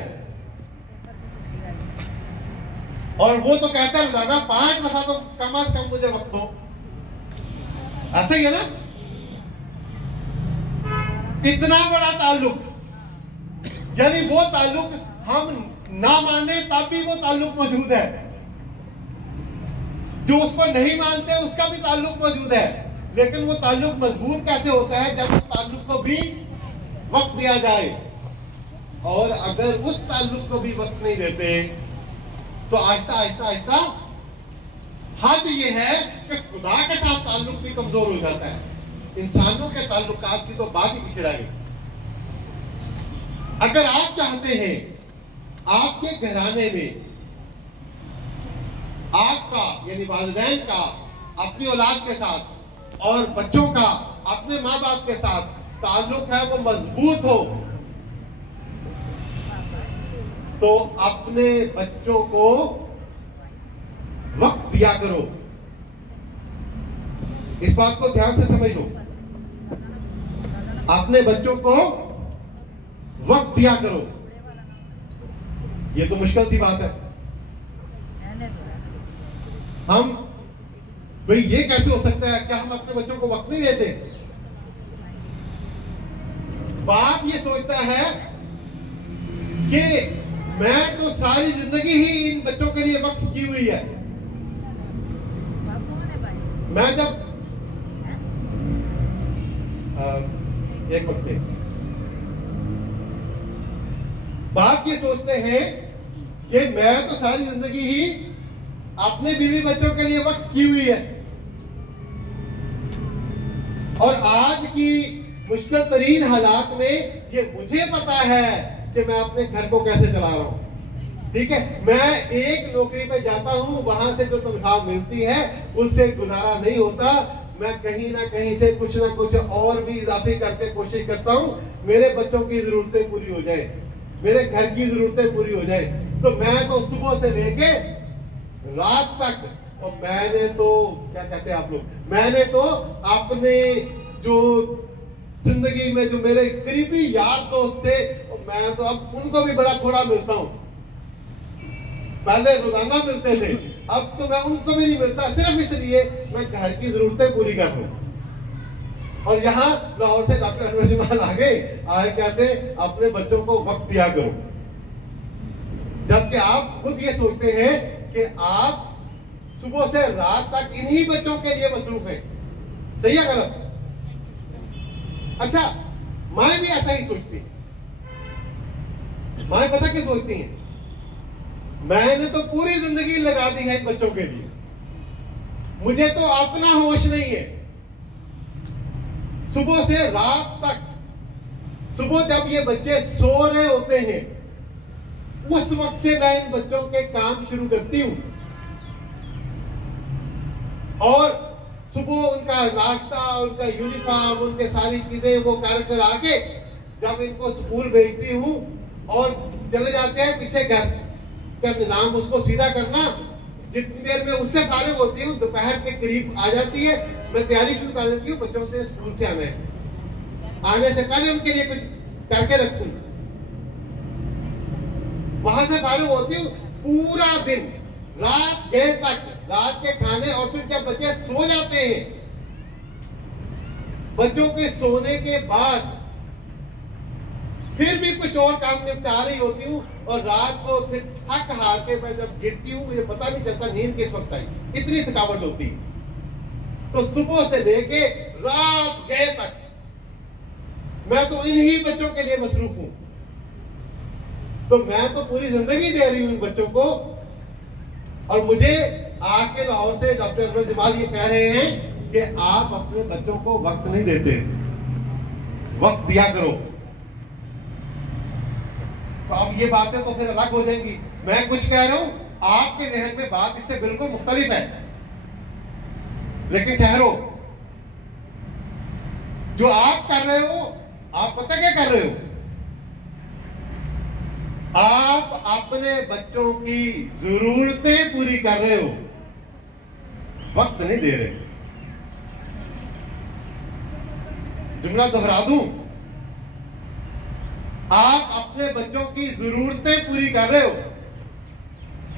और वो तो कहता है रोजाना 5 दफा तो कम से कम मुझे वक्त दो, ऐसा ही है ना? इतना बड़ा ताल्लुक, यानी वो ताल्लुक हम ना माने तब भी वो ताल्लुक मौजूद है, जो उसको नहीं मानते उसका भी ताल्लुक मौजूद है। लेकिन वो ताल्लुक मजबूत कैसे होता है? जब उस ताल्लुक को भी वक्त दिया जाए। और अगर उस ताल्लुक को भी वक्त नहीं देते तो आहिस्ता आहिस्ता आहिस्ता हद ये है कि खुदा के साथ ताल्लुक भी कमजोर हो जाता है। इंसानों के ताल्लुकात की तो बात ही पीछे रह गई। अगर आप चाहते हैं आपके घराने में आपका, यानी वालिदैन का अपनी औलाद के साथ और बच्चों का अपने माँ बाप के साथ ताल्लुक है वो मजबूत हो, तो अपने बच्चों को वक्त दिया करो। इस बात को ध्यान से समझ लो, अपने बच्चों को वक्त दिया करो। ये तो मुश्किल सी बात है। हम भाई, ये कैसे हो सकता है? क्या हम अपने बच्चों को वक्त नहीं देते? बाप ये सोचता है कि मैं तो सारी जिंदगी ही इन बच्चों के लिए वक्त की हुई है। मैं जब एक वक्त बाप ये सोचते हैं कि मैं तो सारी जिंदगी ही अपने बीवी बच्चों के लिए वक्त की हुई है, और आज की मुश्किल तरीन हालात में ये मुझे पता है कि मैं अपने घर को कैसे चला रहा हूं। ठीक है, मैं एक नौकरी पे जाता हूं, वहां से जो तनख्वाह मिलती है उससे गुजारा नहीं होता। मैं कहीं ना कहीं से कुछ ना कुछ और भी इजाफे करके कोशिश करता हूं, मेरे बच्चों की जरूरतें पूरी हो जाए, मेरे घर की जरूरतें पूरी हो जाए। तो मैं तो सुबह से लेके रात तक, और मैंने तो क्या कहते हैं आप लोग, मैंने तो अपने जो जिंदगी में जो मेरे करीबी यार दोस्त थे, मैं तो अब उनको भी बड़ा थोड़ा मिलता हूं। पहले रोजाना मिलते थे, अब तो मैं उनको भी नहीं मिलता, सिर्फ इसलिए मैं घर की जरूरतें पूरी कर लूं। और यहाँ लाहौर से डॉक्टर अनवर जमाल आ गए, कहते अपने बच्चों को वक्त दिया करो, जबकि आप खुद ये सोचते हैं कि आप सुबह से रात तक इन्हीं बच्चों के लिए मसरूफ हैं। सही है गलत? अच्छा, माँ भी ऐसा ही सोचती है। माँ पता क्या सोचती है? मैंने तो पूरी जिंदगी लगा दी है इन बच्चों के लिए, मुझे तो अपना होश नहीं है। सुबह से रात तक, सुबह जब ये बच्चे सो रहे होते हैं उस वक्त से मैं इन बच्चों के काम शुरू करती हूं, और सुबह उनका नाश्ता, उनका यूनिफॉर्म, उनके सारी चीजें वो कर आके जब इनको स्कूल भेजती हूं और चले जाते हैं पीछे घर का निजाम उसको सीधा करना, जितनी देर में उससे फारिग होती हूँ दोपहर के करीब आ जाती है, मैं तैयारी शुरू कर देती हूँ बच्चों से स्कूल से आने से पहले उनके लिए कुछ करके रखूं। वहां से फारिग होती हूँ, पूरा दिन रात देर तक रात के खाने, और फिर जब बच्चे सो जाते हैं, बच्चों के सोने के बाद फिर भी कुछ और काम निपटा रही होती हूँ, और रात को फिर थक हार के मैं जब गिरती हूँ मुझे पता नहीं चलता नींद किस वक्त आई, इतनी थकावट होती। तो सुबह से लेके रात गए तक मैं तो इन्हीं बच्चों के लिए मसरूफ हूं। तो मैं तो पूरी जिंदगी दे रही हूं इन बच्चों को, और मुझे आके लाहौर से डॉक्टर अनवर जमाल ये कह रहे हैं कि आप अपने बच्चों को वक्त नहीं देते, वक्त दिया करो। तो अब ये बातें तो फिर अलग हो जाएंगी, मैं कुछ कह रहा हूं, आपके जहन में बात इससे बिल्कुल मुख्तलिफ है। लेकिन ठहरो, जो आप कर रहे हो, आप पता क्या कर रहे हो? आप अपने बच्चों की जरूरतें पूरी कर रहे हो, वक्त नहीं दे रहे। जुमला दोहरा दूं, आप अपने बच्चों की जरूरतें पूरी कर रहे हो,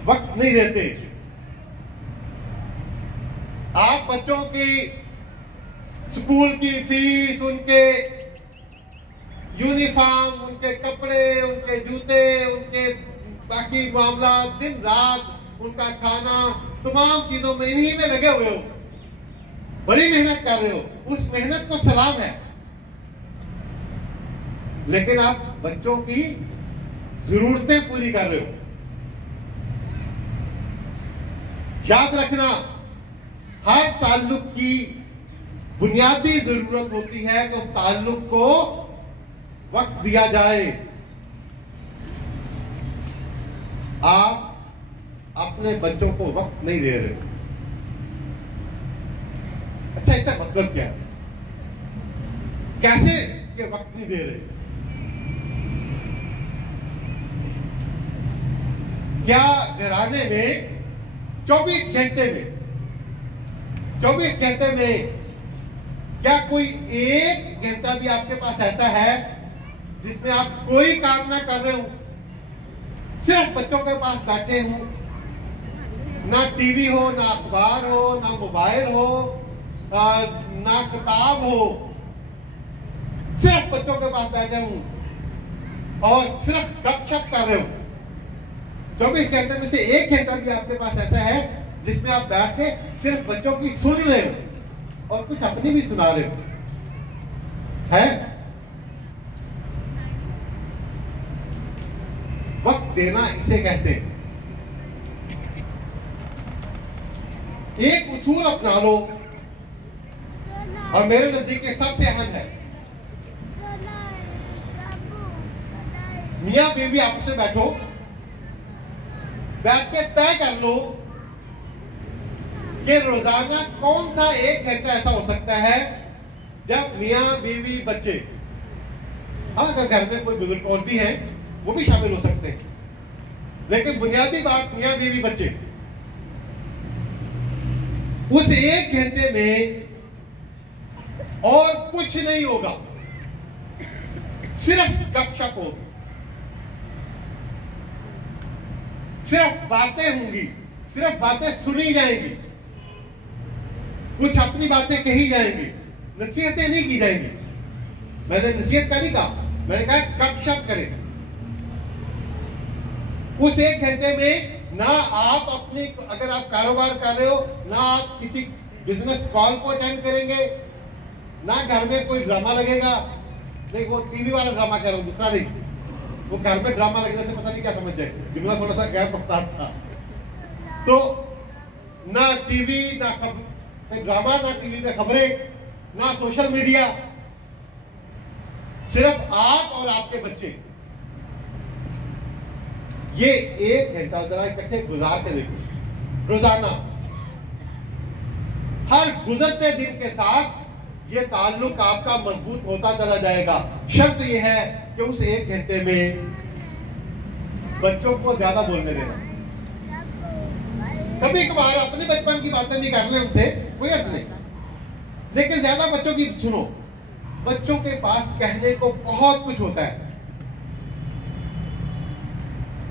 वक्त नहीं देते। आप बच्चों की स्कूल की फीस, उनके यूनिफॉर्म, उनके कपड़े, उनके जूते, उनके बाकी मामला, दिन रात उनका खाना, तमाम चीजों में इन्हीं में लगे हुए हो, बड़ी मेहनत कर रहे हो, उस मेहनत को सलाम है। लेकिन आप बच्चों की जरूरतें पूरी कर रहे हो। याद रखना, हर ताल्लुक की बुनियादी जरूरत होती है कि उस ताल्लुक को वक्त दिया जाए। आप अपने बच्चों को वक्त नहीं दे रहे। अच्छा, इसका मतलब क्या है? कैसे ये वक्त नहीं दे रहे? क्या घराने में 24 घंटे में क्या कोई एक घंटा भी आपके पास ऐसा है जिसमें आप कोई काम ना कर रहे हो, सिर्फ बच्चों के पास बैठे हो? ना टीवी हो, ना अखबार हो, ना मोबाइल हो, ना किताब हो, सिर्फ बच्चों के पास बैठे हो और सिर्फ गपशप कर रहे हो। 24 घंटे में से एक घंटा भी आपके पास ऐसा है जिसमें आप बैठ के सिर्फ बच्चों की सुन रहे हो और कुछ अपनी भी सुना रहे हो, है? वक्त देना इसे कहते हैं। एक उसूल अपना लो, और मेरे नजदीक सबसे अहम है, मियां बीवी आपस में बैठो, बैठ के तय कर लो कि रोजाना कौन सा एक घंटा ऐसा हो सकता है जब मियां बीवी बच्चे, हाँ अगर घर में कोई बुजुर्ग और भी हैं वो भी शामिल हो सकते हैं, लेकिन बुनियादी बात मियां बीवी बच्चे, उस एक घंटे में और कुछ नहीं होगा, सिर्फ गपशप होगी, सिर्फ बातें होंगी, सिर्फ बातें सुनी जाएंगी, कुछ अपनी बातें कही जाएंगी, नसीहतें नहीं की जाएंगी। मैंने नसीहत का नहीं कहा, मैंने कहा गपशप करें। उस एक घंटे में ना आप अपनी, अगर आप कारोबार कर रहे हो, ना आप किसी बिजनेस कॉल को अटेंड करेंगे, ना घर में कोई ड्रामा लगेगा, नहीं वो टीवी वाला ड्रामा कह रहा हूँ, दूसरा नहीं। वो घर में ड्रामा लगने से पता नहीं क्या समझ जाए, जुमला थोड़ा सा गैर मुख्तार था। तो ना टीवी ना ड्रामा, ना टीवी पे खबरें, ना सोशल मीडिया, सिर्फ आप और आपके बच्चे। ये 1 घंटा जरा इकट्ठे गुजार के देखो रोजाना। हर गुजरते दिन के साथ ये ताल्लुक आपका मजबूत होता चला जाएगा। शर्त यह है कि उस 1 घंटे में बच्चों को ज्यादा बोलने देना। कभी कभार अपने बचपन की बातें भी कर लें उनसे, कोई अर्थ नहीं, लेकिन ज्यादा बच्चों की सुनो। बच्चों के पास कहने को बहुत कुछ होता है,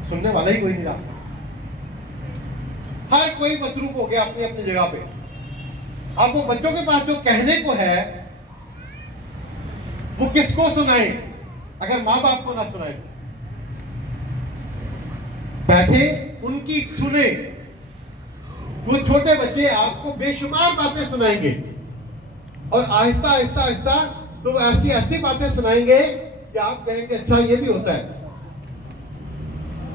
सुनने वाला ही कोई नहीं रहा। हर कोई मसरूफ हो गया अपनी अपनी जगह पे। अब वो बच्चों के पास जो कहने को है वो किसको सुनाए, अगर मां बाप को ना सुनाए? बैठे उनकी सुने। वो छोटे बच्चे आपको बेशुमार बातें सुनाएंगे और आहिस्ता आहिस्ता आहिस्ता तो ऐसी ऐसी बातें सुनाएंगे कि आप कहेंगे अच्छा ये भी होता है।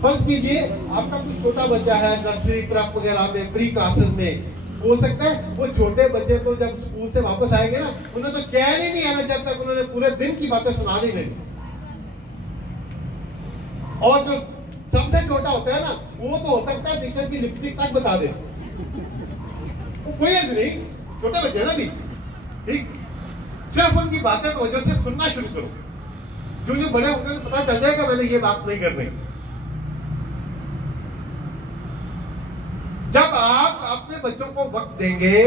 फर्ज कीजिए आपका कोई छोटा बच्चा है नर्सरी प्रेप वगैरह में, प्री क्लासेस में, हो सकता है वो छोटे बच्चे को जब स्कूल से वापस आएंगे ना, उन्हें तो चैन ही नहीं आना जब तक उन्होंने पूरे दिन की बातें सुना नहीं लेनी। और जो सबसे छोटा होता है ना, वो तो हो सकता है टीचर की लिपस्टिक तक बता दे। वो कोई अर्थ नहीं, छोटे बच्चे ना भी, ठीक। सिर्फ उनकी बातें की वजह से सुनना शुरू करो। जो बड़े होकर तो पता चल जाएगा मैंने ये बात नहीं कर रही। जब आप अपने बच्चों को वक्त देंगे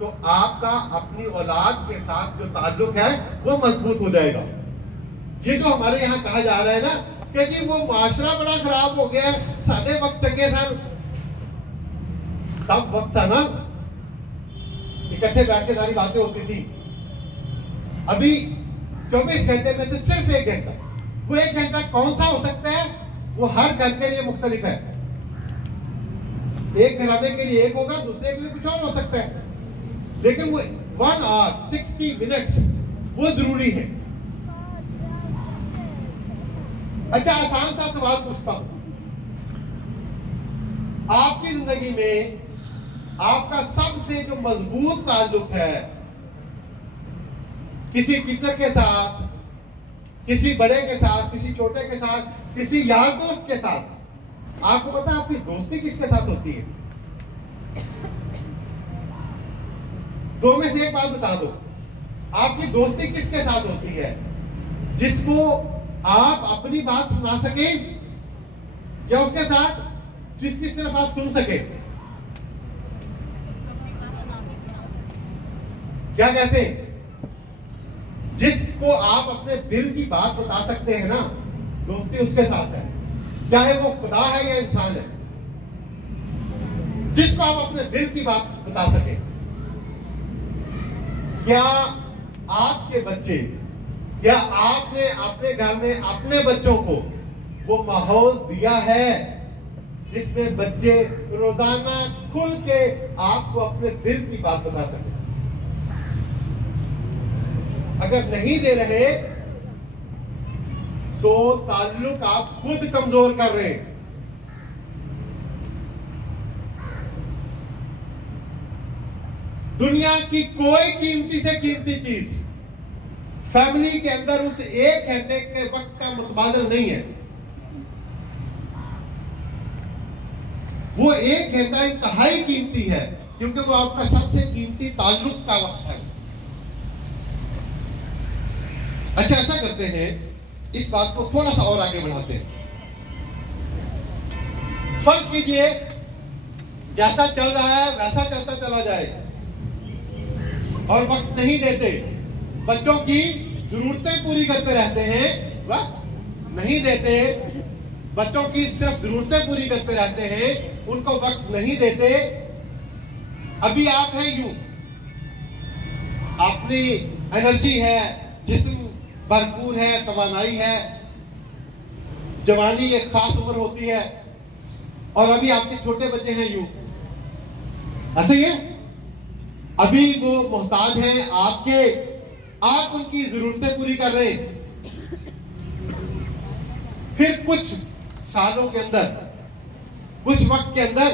तो आपका अपनी औलाद के साथ जो ताल्लुक है वो मजबूत हो जाएगा। ये जो हमारे यहाँ कहा जा रहा है ना कि जी वो माशरा बड़ा खराब हो गया, सारे वक्त चंगे सन, तब वक्त था ना इकट्ठे बैठ के सारी बातें होती थी। अभी 24 घंटे में से सिर्फ 1 घंटा, वो 1 घंटा कौन सा हो सकता है? वो हर घर के लिए मुख्तलिफ है। एक घराने के लिए एक होगा, दूसरे के लिए कुछ और हो सकता है, लेकिन वो 1 आवर 60 मिनट्स वो जरूरी है। अच्छा, आसान सा सवाल पूछता हूं, आपकी जिंदगी में आपका सबसे जो मजबूत ताल्लुक है किसी टीचर के साथ, किसी बड़े के साथ, किसी छोटे के साथ, किसी यार दोस्त के साथ, आपको पता है आपकी दोस्ती किसके साथ होती है? दो में से एक बात बता दो, आपकी दोस्ती किसके साथ होती है? जिसको आप अपनी बात सुना सके या उसके साथ जिसकी सिर्फ आप सुन सके? क्या कहते हैं? जिसको आप अपने दिल की बात बता सकते हैं ना, दोस्ती उसके साथ है, चाहे वो खुदा है या इंसान है। जिसको आप अपने दिल की बात बता सके। क्या आपके बच्चे, क्या आपने अपने घर में अपने बच्चों को वो माहौल दिया है जिसमें बच्चे रोजाना खुल के आपको अपने दिल की बात बता सके? अगर नहीं दे रहे तो ताल्लुक आप खुद कमजोर कर रहे हैं। दुनिया की कोई कीमती से कीमती चीज फैमिली के अंदर उस 1 घंटे के वक्त का मुतबादल नहीं है। वो 1 घंटा इंतहाई कीमती है क्योंकि वो आपका सबसे कीमती ताल्लुक का वक्त है। अच्छा, ऐसा करते हैं, इस बात को थोड़ा सा और आगे बढ़ाते हैं। फर्ज कीजिए जैसा चल रहा है वैसा चलता चला जाए और वक्त नहीं देते, बच्चों की जरूरतें पूरी करते रहते हैं, वक्त नहीं देते, बच्चों की सिर्फ जरूरतें पूरी करते रहते हैं, उनको वक्त नहीं देते। अभी आप हैं यूं, अपनी एनर्जी है, जिस्म भरपूर है, तवानाई है, जवानी एक खास उम्र होती है, और अभी आपके छोटे बच्चे हैं यूं, ऐसे ही है। अभी वो मोहताज हैं आपके आप उनकी जरूरतें पूरी कर रहे हैं। फिर कुछ सालों के अंदर, कुछ वक्त के अंदर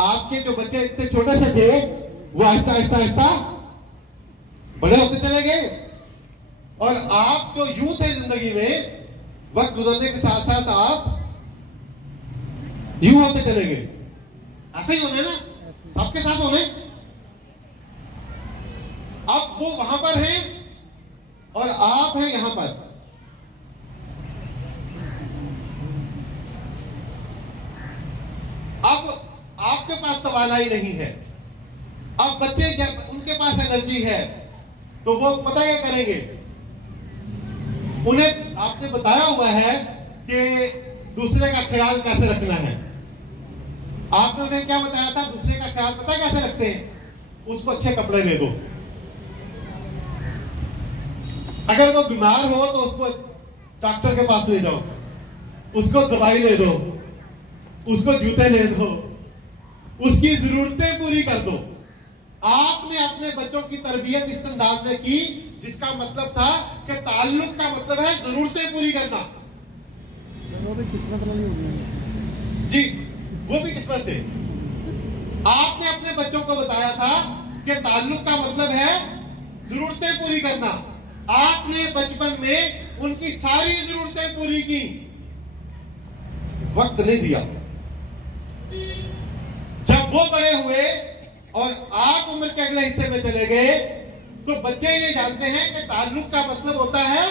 आपके जो बच्चे इतने छोटे से थे वो आहिस्ता आहिस्ता आहिस्ता बड़े होते चले गए, और आप जो यूं थे जिंदगी में, वक्त गुजरने के साथ साथ आप यूं होते चले गए। ऐसा ही होना है ना, सबके साथ होना है। अब वो वहां पर हैं और आप हैं यहां पर। अब आपके पास तवानाई नहीं है। अब बच्चे जब उनके पास एनर्जी है तो वो पता क्या करेंगे, उन्हें आपने बताया हुआ है कि दूसरे का ख्याल कैसे रखना है। आपने उन्हें क्या बताया था, दूसरे का ख्याल पता कैसे रखते हैं, उसको अच्छे कपड़े ले दो। अगर वो बीमार हो तो उसको डॉक्टर के पास ले जाओ, उसको दवाई ले दो, उसको जूते ले दो, उसकी जरूरतें पूरी कर दो। आपने अपने बच्चों की तरबियत इस अंदाज में की जिसका मतलब था कि ताल्लुक का मतलब है जरूरतें पूरी करना। वो भी किस्मत वाली हो गई जी, वो भी किस्मत से। आपने अपने बच्चों को बताया था कि ताल्लुक का मतलब है जरूरतें पूरी करना। आपने बचपन में उनकी सारी जरूरतें पूरी की, वक्त नहीं दिया। जब वो बड़े हुए और आप उम्र के अगले हिस्से में चले गए तो बच्चे ये जानते हैं कि ताल्लुक का मतलब होता है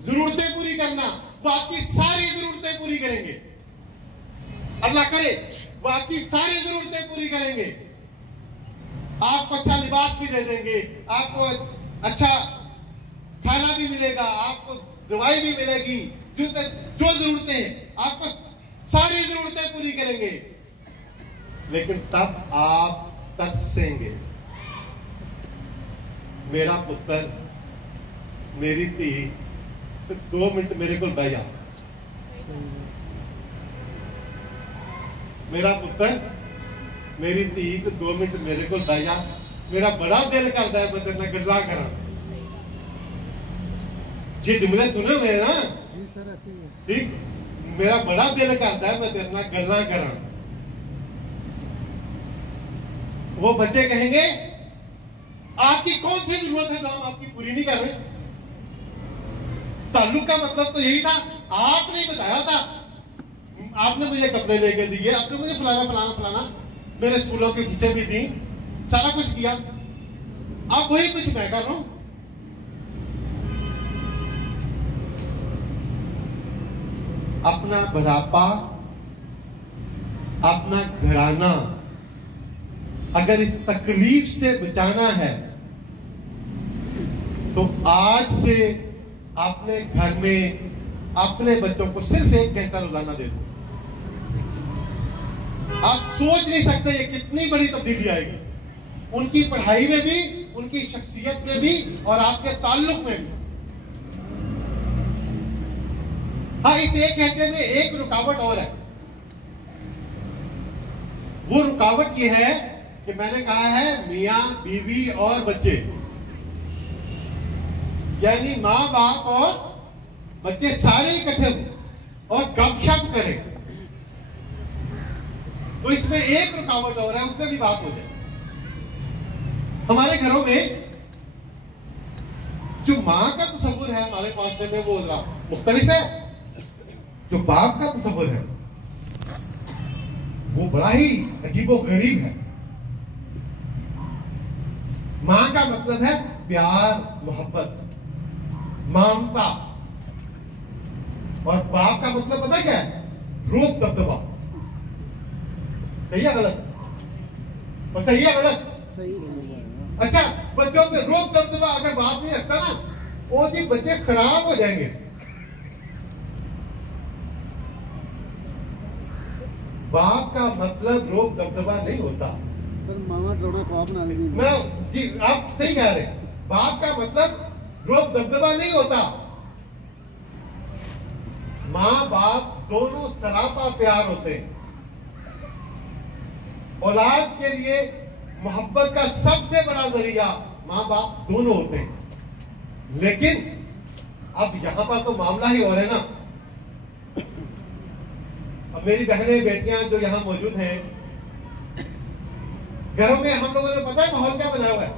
जरूरतें पूरी करना। वो आपकी सारी जरूरतें पूरी करेंगे, अल्लाह करे वो आपकी सारी जरूरतें पूरी करेंगे। आपको अच्छा लिबास भी दे देंगे, आपको अच्छा खाना भी मिलेगा, आपको दवाई भी मिलेगी, जो जरूरतें हैं आपको सारी जरूरतें पूरी करेंगे। लेकिन तब आप तरसेंगे, मेरा पुत्र मेरी धी 2 मिनट मेरे को बह जा। मेरा पुत्र मेरी धी 2 मिनट मेरे को बह जा, मेरा बड़ा दिल करता है मैं तेरे नाल गल्लां करा। ये जुमले सुने हुए ना, जी सर, ऐसे ही है। ठीक, मेरा बड़ा दिल करता है मैं तेरे नाल गल्लां करा। वो बच्चे कहेंगे आपकी कौन सी जरूरत है जो हम आपकी पूरी नहीं कर रहे। ताल्लुक का मतलब तो यही था, आपने बताया था, आपने मुझे कपड़े लेके दिए, आपने मुझे फलाना फलाना फलाना, मेरे स्कूलों की फीसें भी दी, सारा कुछ किया। अब वही कुछ मैं कर रहा हूं। अपना बुढ़ापा, अपना घराना अगर इस तकलीफ से बचाना है तो आज से अपने घर में अपने बच्चों को सिर्फ 1 घंटा रोजाना दे दो। आप सोच नहीं सकते ये कितनी बड़ी तब्दीली आएगी, उनकी पढ़ाई में भी, उनकी शख्सियत में भी और आपके ताल्लुक में भी। हाँ, इस 1 घंटे में एक रुकावट और है। वो रुकावट ये है कि मैंने कहा है मियां बीवी और बच्चे, यानी मां बाप और बच्चे सारे इकट्ठे हो और गपशप करें। तो इसमें एक रुकावट और है, उसमें भी बात हो जाए। हमारे घरों में जो मां का तस्वुर है हमारे माशरे में वो जरा मुख्तलिफ है, जो बाप का तस्वुर है वो बड़ा ही अजीबोगरीब है। मां का मतलब है प्यार, मोहब्बत, ममता, और बाप का मतलब पता क्या है, रोक दबदबा। सही है गलत? और सही है गलत? सही है। अच्छा, बच्चों पे रोक दबदबा अगर बाप नहीं रखता ना, वो जी बच्चे खराब हो जाएंगे। बाप का मतलब रोक दबदबा नहीं होता। सर मामा थोड़ा ख्वाब ना लीजिए। मैं जी आप सही कह रहे हैं, बाप का मतलब रोक दबदबा नहीं होता। मां बाप दोनों सरापा प्यार होते हैं। औलाद के लिए मोहब्बत का सबसे बड़ा जरिया माँ बाप दोनों होते हैं, लेकिन अब यहां पर तो मामला ही और है ना। अब मेरी बहनें बेटियां जो यहां मौजूद हैं, घरों में हम लोगों ने पता है माहौल क्या बना हुआ है।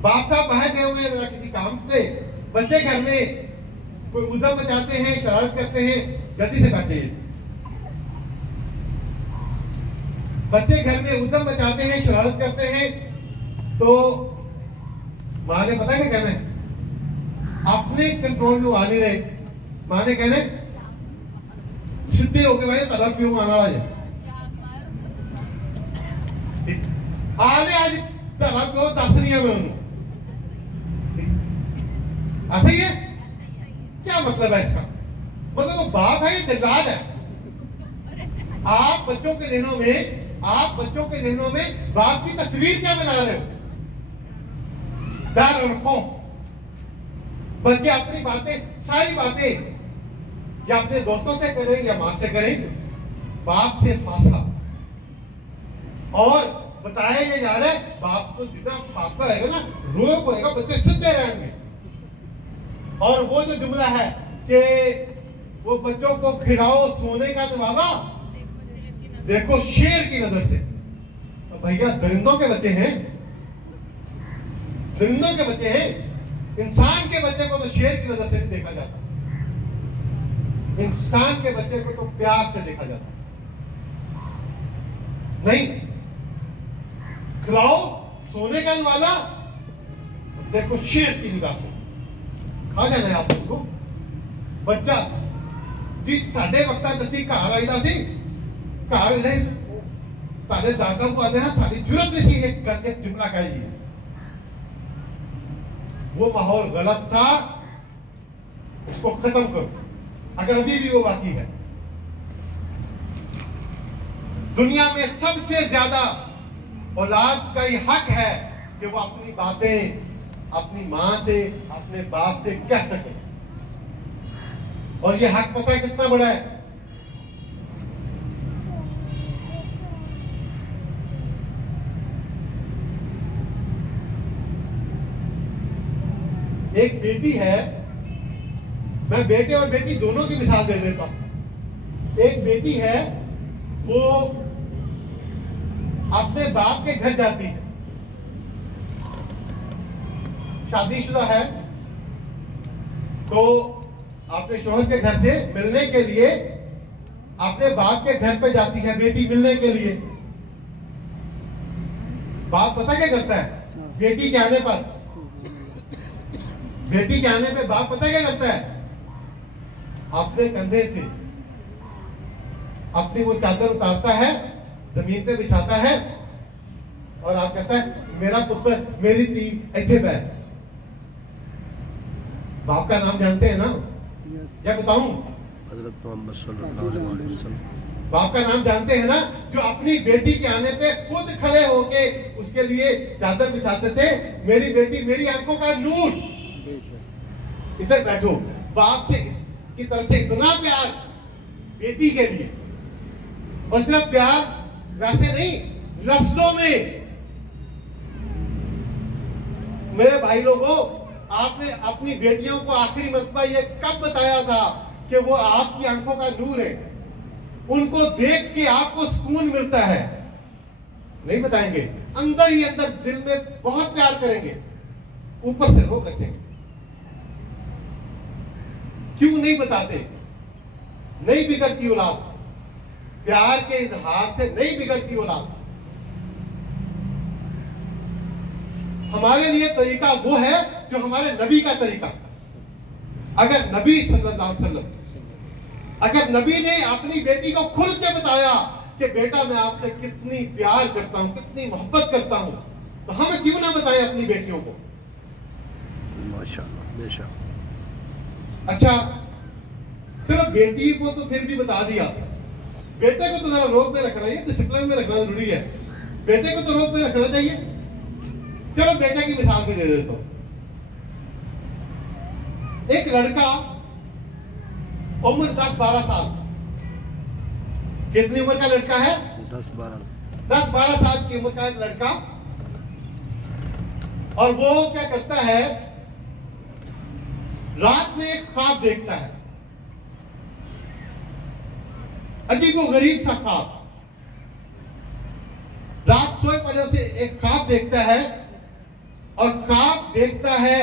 बाप साहब बाहर गए हुए हैं जरा किसी काम पे, बच्चे घर में कोई उधम मचाते हैं, शरारत करते हैं, जल्दी से बैठे। बच्चे घर में उधम मचाते हैं, शरारत करते हैं, तो मां ने पता क्या कहना है, अपने कंट्रोल में आ नहीं रहे। मां ने कहना है सीधे होके भाई तरफ क्यों आना वाला है आने आज तरफ को दस रही है मैं उन्होंने। ऐसा ही है, क्या मतलब है इसका? मतलब वो बाप है, ये जल्लाद है। आप बच्चों के जहनों में बाप की तस्वीर क्या बना रहे हो? डर और खौफ। बच्चे अपनी बातें, सारी बातें या अपने दोस्तों से करें या मां से करें, बाप से फासला। और बताया ये जा रहा है बाप को जितना फासला रहेगा ना, रोग होएगा, बच्चे सीधे रहेंगे। और वो जो जुमला है कि वो बच्चों को खिलाओ सोने का नवाला, देखो शेर की नजर से। भैया दरिंदों के बच्चे हैं, दरिंदों के बच्चे हैं। इंसान के बच्चे को तो शेर की नजर से नहीं देखा जाता, इंसान के बच्चे को तो प्यार से देखा जाता। नहीं खिलाओ सोने का नवाला, देखो शेर की निगाह से खा जाना है आप उसको। बच्चा जी साढ़े वक्ता दसी घर आईदा सी, घर तारे दादा को आते हैं सारी जरूरत नहीं सी एक करके जुमला कही। वो माहौल गलत था, उसको खत्म करो अगर अभी भी वो बाकी है। दुनिया में सबसे ज्यादा औलाद का ही हक है कि वो अपनी बातें अपनी मां से, अपने बाप से कह सके। और ये हक पता है कितना बड़ा है? एक बेटी है, मैं बेटे और बेटी दोनों की मिसाल दे देता हूं। एक बेटी है, वो अपने बाप के घर जाती है, शादीशुदा है, तो अपने शोहर के घर से मिलने के लिए अपने बाप के घर पे जाती है बेटी मिलने के लिए। बाप पता क्या करता है? बेटी के आने पर बाप पता क्या करता है? अपने कंधे से अपनी वो चादर उतारता है, जमीन पे बिछाता है और आप कहता है मेरा पुत्र मेरी धी ऐसे बैठ। बाप का नाम जानते हैं ना? क्या बताऊं? हज़रत मोहम्मद सल्लल्लाहु अलैहि वसल्लम। बाप का नाम जानते हैं ना? जो अपनी बेटी के आने पे खुद खड़े होके उसके लिए चादर बिछाते थे। मेरी बेटी मेरी आंखों का नूर, इधर बैठो। बाप से की तरफ से इतना प्यार बेटी के लिए, और सिर्फ प्यार वैसे नहीं, लफ्जों में। मेरे भाई लोगों, आपने अपनी बेटियों को आखिरी मर्तबा ये कब बताया था कि वो आपकी आंखों का नूर है? उनको देख के आपको सुकून मिलता है? नहीं बताएंगे। अंदर ही अंदर दिल में बहुत प्यार करेंगे, ऊपर से रोक रखेंगे। क्यों नहीं बताते? नहीं बिगड़ती औलाद, प्यार के इजहार से नहीं बिगड़ती औलाद। हमारे लिए तरीका वो है जो हमारे नबी का तरीका। अगर नबी सल्लल्लाहु अलैहि वसल्लम, अगर नबी ने अपनी बेटी को खुल के बताया कि बेटा मैं आपसे कितनी प्यार करता हूं, कितनी मोहब्बत करता हूं, तो हम क्यों ना बताएं अपनी बेटियों को? माशाअल्लाह, बेशक। अच्छा चलो बेटी को तो फिर भी बता दिया, बेटे को तो जरा रोक में रखना है, डिसिप्लिन में रखना जरूरी है। बेटे को तो रोक में रखना चाहिए। चलो बेटे की मिसाल भी दे देता हूं। एक लड़का उम्र 10-12 साल, कितनी उम्र का लड़का है? 10-12 10-12 साल की उम्र का एक लड़का और वो क्या करता है, रात में एक ख्वाब देखता है, अजीबो गरीब सा ख्वाब। रात सोए पड़े उसे एक ख्वाब देखता है, और ख्वाब देखता है,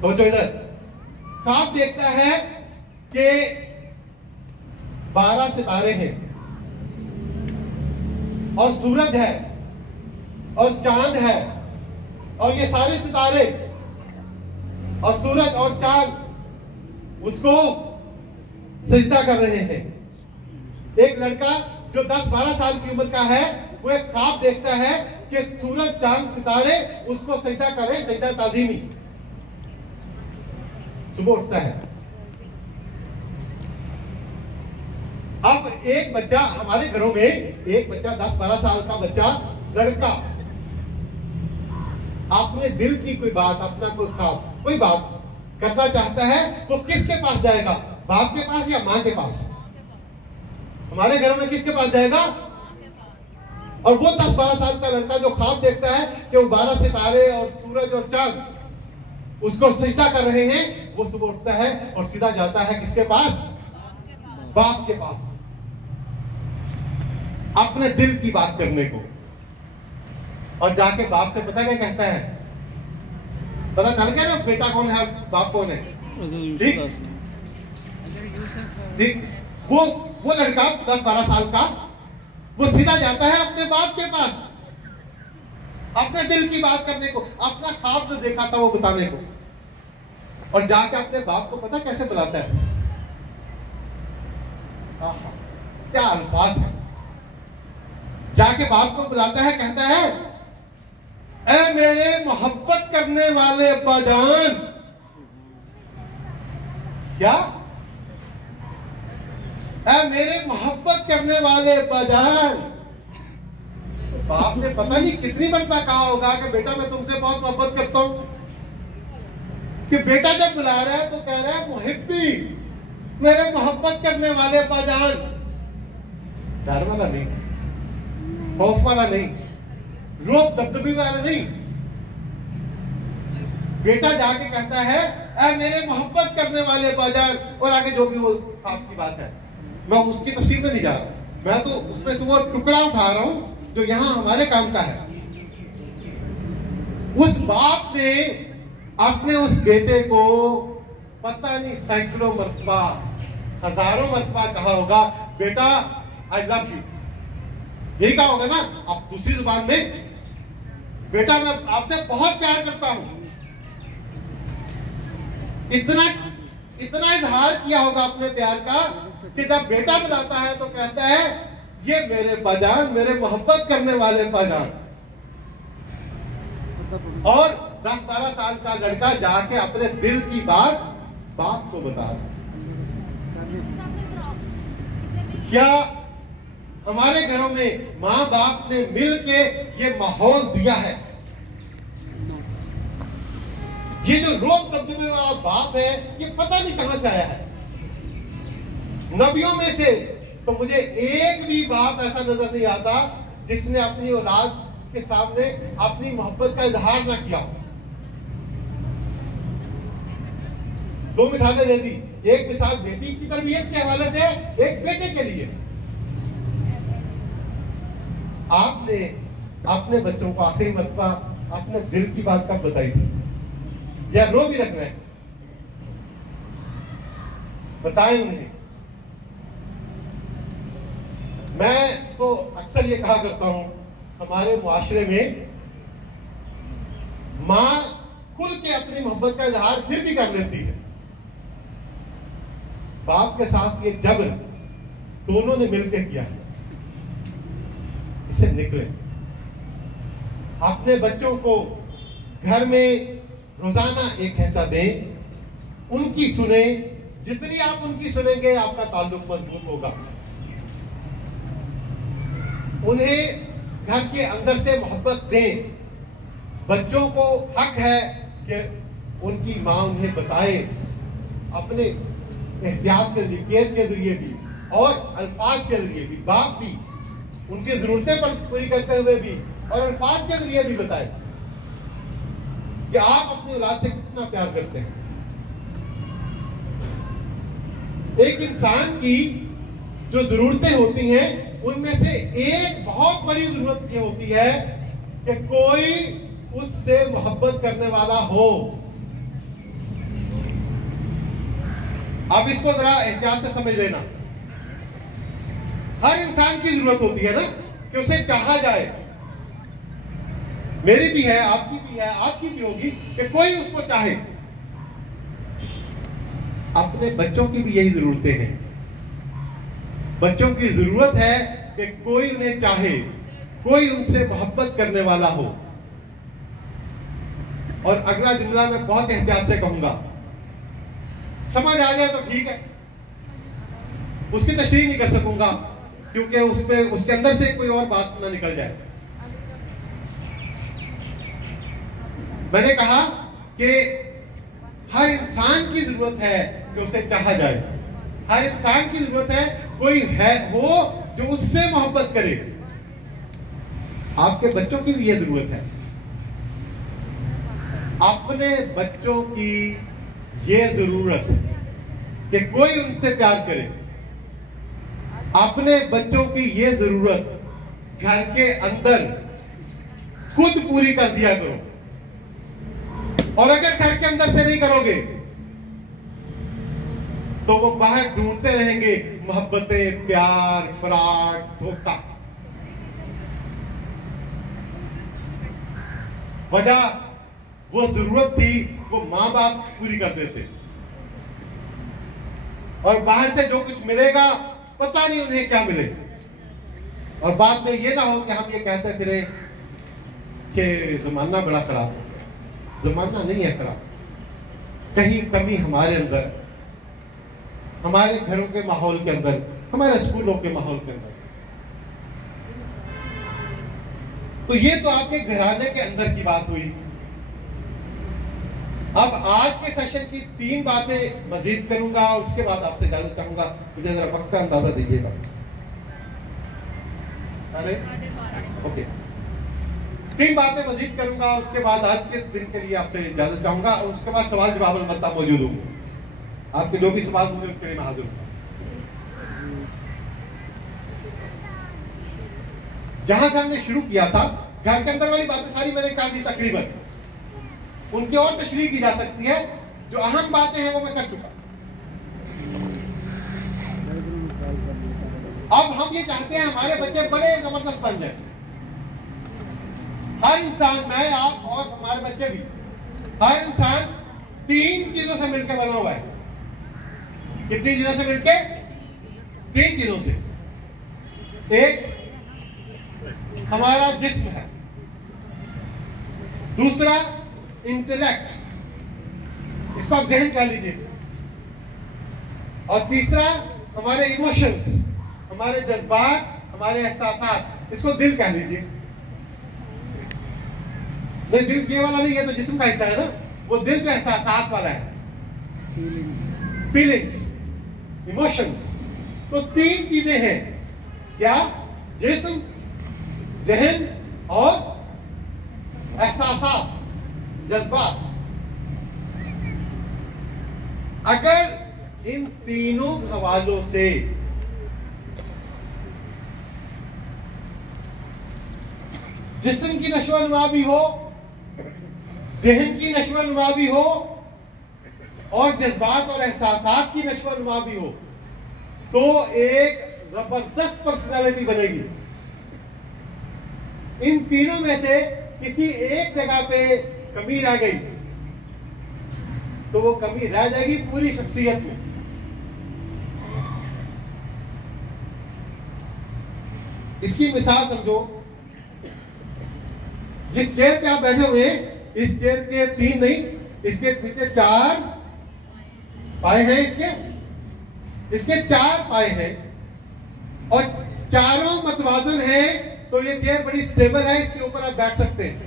तो जो इधर ख्वाब देखता है कि 12 सितारे हैं और सूरज है और चांद है, और ये सारे सितारे और सूरज और चांद उसको सजदा कर रहे हैं। एक लड़का जो 10-12 साल की उम्र का है, वो एक ख्वाब देखता है कि सूरज चांद सितारे उसको सजदा करें, सजदा ताजीमी। सुबह उठता है। अब एक बच्चा, हमारे घरों में एक बच्चा 10-12 साल का बच्चा, लड़का, अपने दिल की कोई बात, अपना कोई ख्वाब, कोई बात करना चाहता है, वो किसके पास जाएगा? बाप के पास या मां के पास? हमारे घरों में किसके पास जाएगा? और वो 10-12 साल का लड़का जो ख्वाब देखता है कि वो 12 सितारे और सूरज और चांद उसको सजदा कर रहे हैं, वो सुबह उठता है और सीधा जाता है किसके पास? बाप के पास, अपने दिल की बात करने को। और जाके बाप से पता क्या कहता है? पता चल गया ना बेटा कौन है, बाप कौन है? ठीक ठीक। वो लड़का 10-12 साल का, वो सीधा जाता है अपने बाप के पास, अपने दिल की बात करने को, अपना ख्वाब जो देखा था वो बताने को। और जाके अपने बाप को पता कैसे बुलाता है? आहा, क्या अल्फाज है। जाके बाप को बुलाता है, कहता है, ऐ मेरे मोहब्बत करने वाले अब्बा जान। क्या? ऐ मेरे मोहब्बत करने वाले अब्बा जान। तो बाप ने पता नहीं कितनी मरतबा कहा होगा कि बेटा मैं तुमसे बहुत मोहब्बत करता हूं, कि बेटा जब बुला रहा है तो कह रहा है मुहिब्बी, मेरे मोहब्बत करने वाले अब्बा जान। डर वाला नहीं, खौफ वाला नहीं, रोब दबदबी वाला नहीं। बेटा जाके कहता है, ऐ मेरे मोहब्बत करने वाले अब्बा जान। और आगे जो भी वो आपकी बात है, मैं उसकी तफसील में नहीं जा रहा, मैं तो उसमें से वो टुकड़ा उठा रहा हूं जो यहां हमारे काम का है। उस बाप ने अपने उस बेटे को पता नहीं सैकड़ों मरतबा, हजारों मरतबा कहा होगा, बेटा आई लव यू। यही कहा होगा ना। अब दूसरी जुबान में, बेटा मैं आपसे बहुत प्यार करता हूं। इतना इजहार किया होगा अपने प्यार का कि जब बेटा बुलाता है तो कहता है, ये मेरे बाजान, मेरे मोहब्बत करने वाले बाजान। और 10-12 साल का लड़का जाके अपने दिल की बात बाप को बता रहा। क्या हमारे घरों में मां बाप ने मिलके ये माहौल दिया है? ये जो रोब तब्दीली वाला बाप है, ये पता नहीं कहां से आया है। नबियों में से तो मुझे एक भी बाप ऐसा नजर नहीं आता जिसने अपनी औलाद के सामने अपनी मोहब्बत का इजहार ना किया। दो मिसालें दे दी। एक मिसाल बेटी की तरबियत के हवाले से, एक बेटे के लिए। आपने अपने बच्चों को आखिरी मरतबा अपने दिल की बात कब बताई थी? या रो भी रखना है, बताएं उन्हें। मैं तो अक्सर ये कहा करता हूं, हमारे मुआशरे में मां खुल के अपनी मोहब्बत का इजहार फिर भी कर लेती है, बाप के साथ ये जबर दोनों ने मिलकर किया है। इससे निकले। अपने बच्चों को घर में रोजाना 1 घंटा दें, उनकी सुने। जितनी आप उनकी सुनेंगे आपका ताल्लुक मजबूत होगा। उन्हें घर के अंदर से मोहब्बत दें। बच्चों को हक है कि उनकी मां उन्हें बताए, अपने एहतियात के जरिए, केयर के जरिए भी और अल्फाज के जरिए भी। बाप भी उनकी जरूरतें पर पूरी करते हुए भी और अल्फाज के जरिए भी बताए। कि आप अपनी औलाद से कितना प्यार करते हैं। एक इंसान की जो जरूरतें होती हैं उनमें से एक बहुत बड़ी जरूरत ये होती है कि कोई उससे मोहब्बत करने वाला हो। आप इसको जरा एहतियात से समझ लेना। हर इंसान की जरूरत होती है ना कि उसे चाहा जाए। मेरी भी है, आपकी भी है, आपकी भी होगी कि कोई उसको चाहे। अपने बच्चों की भी यही जरूरतें हैं। बच्चों की जरूरत है कि कोई उन्हें चाहे, कोई उनसे मोहब्बत करने वाला हो। और अगला जुमला मैं बहुत एहतियात से कहूंगा, समझ आ जाए तो ठीक है, उसकी तशरीह नहीं कर सकूंगा क्योंकि उसमें उसके अंदर से कोई और बात ना निकल जाए। मैंने कहा कि हर इंसान की जरूरत है कि उसे चाहा जाए। हर इंसान की जरूरत है कोई है हो जो उससे मोहब्बत करे। आपके बच्चों की भी यह जरूरत है। अपने बच्चों की यह जरूरत कि कोई उनसे प्यार करे। अपने बच्चों की यह जरूरत घर के अंदर खुद पूरी कर दिया करो। और अगर घर के अंदर से नहीं करोगे तो वो बाहर ढूंढते रहेंगे मोहब्बतें, प्यार, फराड, धोखा। वजह वो जरूरत थी वो मां बाप पूरी कर देते, और बाहर से जो कुछ मिलेगा पता नहीं उन्हें क्या मिले। और बाद में ये ना हो कि हम ये कहते फिरे कि जमाना बड़ा खराब है। जमाना नहीं है खराब, कहीं कमी हमारे अंदर, हमारे घरों के माहौल के अंदर, हमारे स्कूलों के माहौल के अंदर। तो ये तो आपके घराने के अंदर की बात हुई। अब आज के सेशन की 3 बातें मजीद करूंगा और उसके बाद आपसे इजाजत चाहूंगा। मुझे जरा वक्त का अंदाजा दीजिएगा। ओके, 3 बातें मजीद करूंगा और उसके बाद आज के दिन के लिए आपसे इजाजत चाहूंगा और उसके बाद सवाल जवाब अलबत्ता मौजूद होंगे। आपके जो भी सवाल होंगे उसके लिए मैं हाजिर हूँ। जहां से हमने शुरू किया था, घर के अंदर वाली बातें सारी मैंने कहा दी तकरीबन। उनकी और तशरीह की जा सकती है, जो अहम बातें हैं वो मैं कर चुका। अब हम ये चाहते हैं हमारे बच्चे बड़े जबरदस्त बन जाए। हर इंसान, मैं, आप और हमारे बच्चे भी, हर इंसान 3 चीजों से मिलकर बना हुआ है। कितनी चीजों से मिलकर? 3 चीजों से। एक हमारा जिस्म है, दूसरा इंटेलेक्ट, इसको आप जहन कह लीजिए, और तीसरा हमारे इमोशंस, हमारे जज्बात, हमारे एहसासात, इसको दिल कह लीजिए। नहीं, दिल ये वाला नहीं है तो जिस्म का हिस्सा है ना, वो दिल जो एहसासात वाला है, फीलिंग्स, इमोशंस। तो 3 चीजें हैं, क्या? जिस्म, जहन और एहसासात, जज्बात। अगर इन तीनों हवालों से जिस्म की नशोनुमा भी हो, जहन की नशोनुमा भी हो और जज्बात और एहसासात की नशोनुमा भी हो, तो एक जबरदस्त पर्सनालिटी बनेगी। इन तीनों में से किसी एक जगह पे कमी रह गई तो वो कमी रह जाएगी पूरी शख्सियत में। इसकी मिसाल समझो, जिस चेयर पे आप बैठे हुए हैं, इस चेयर के 3 नहीं, इसके नीचे 4 पाए हैं। इसके 4 पाए हैं और चारों मतवाजन हैं, तो ये चेयर बड़ी स्टेबल है, इसके ऊपर आप बैठ सकते हैं।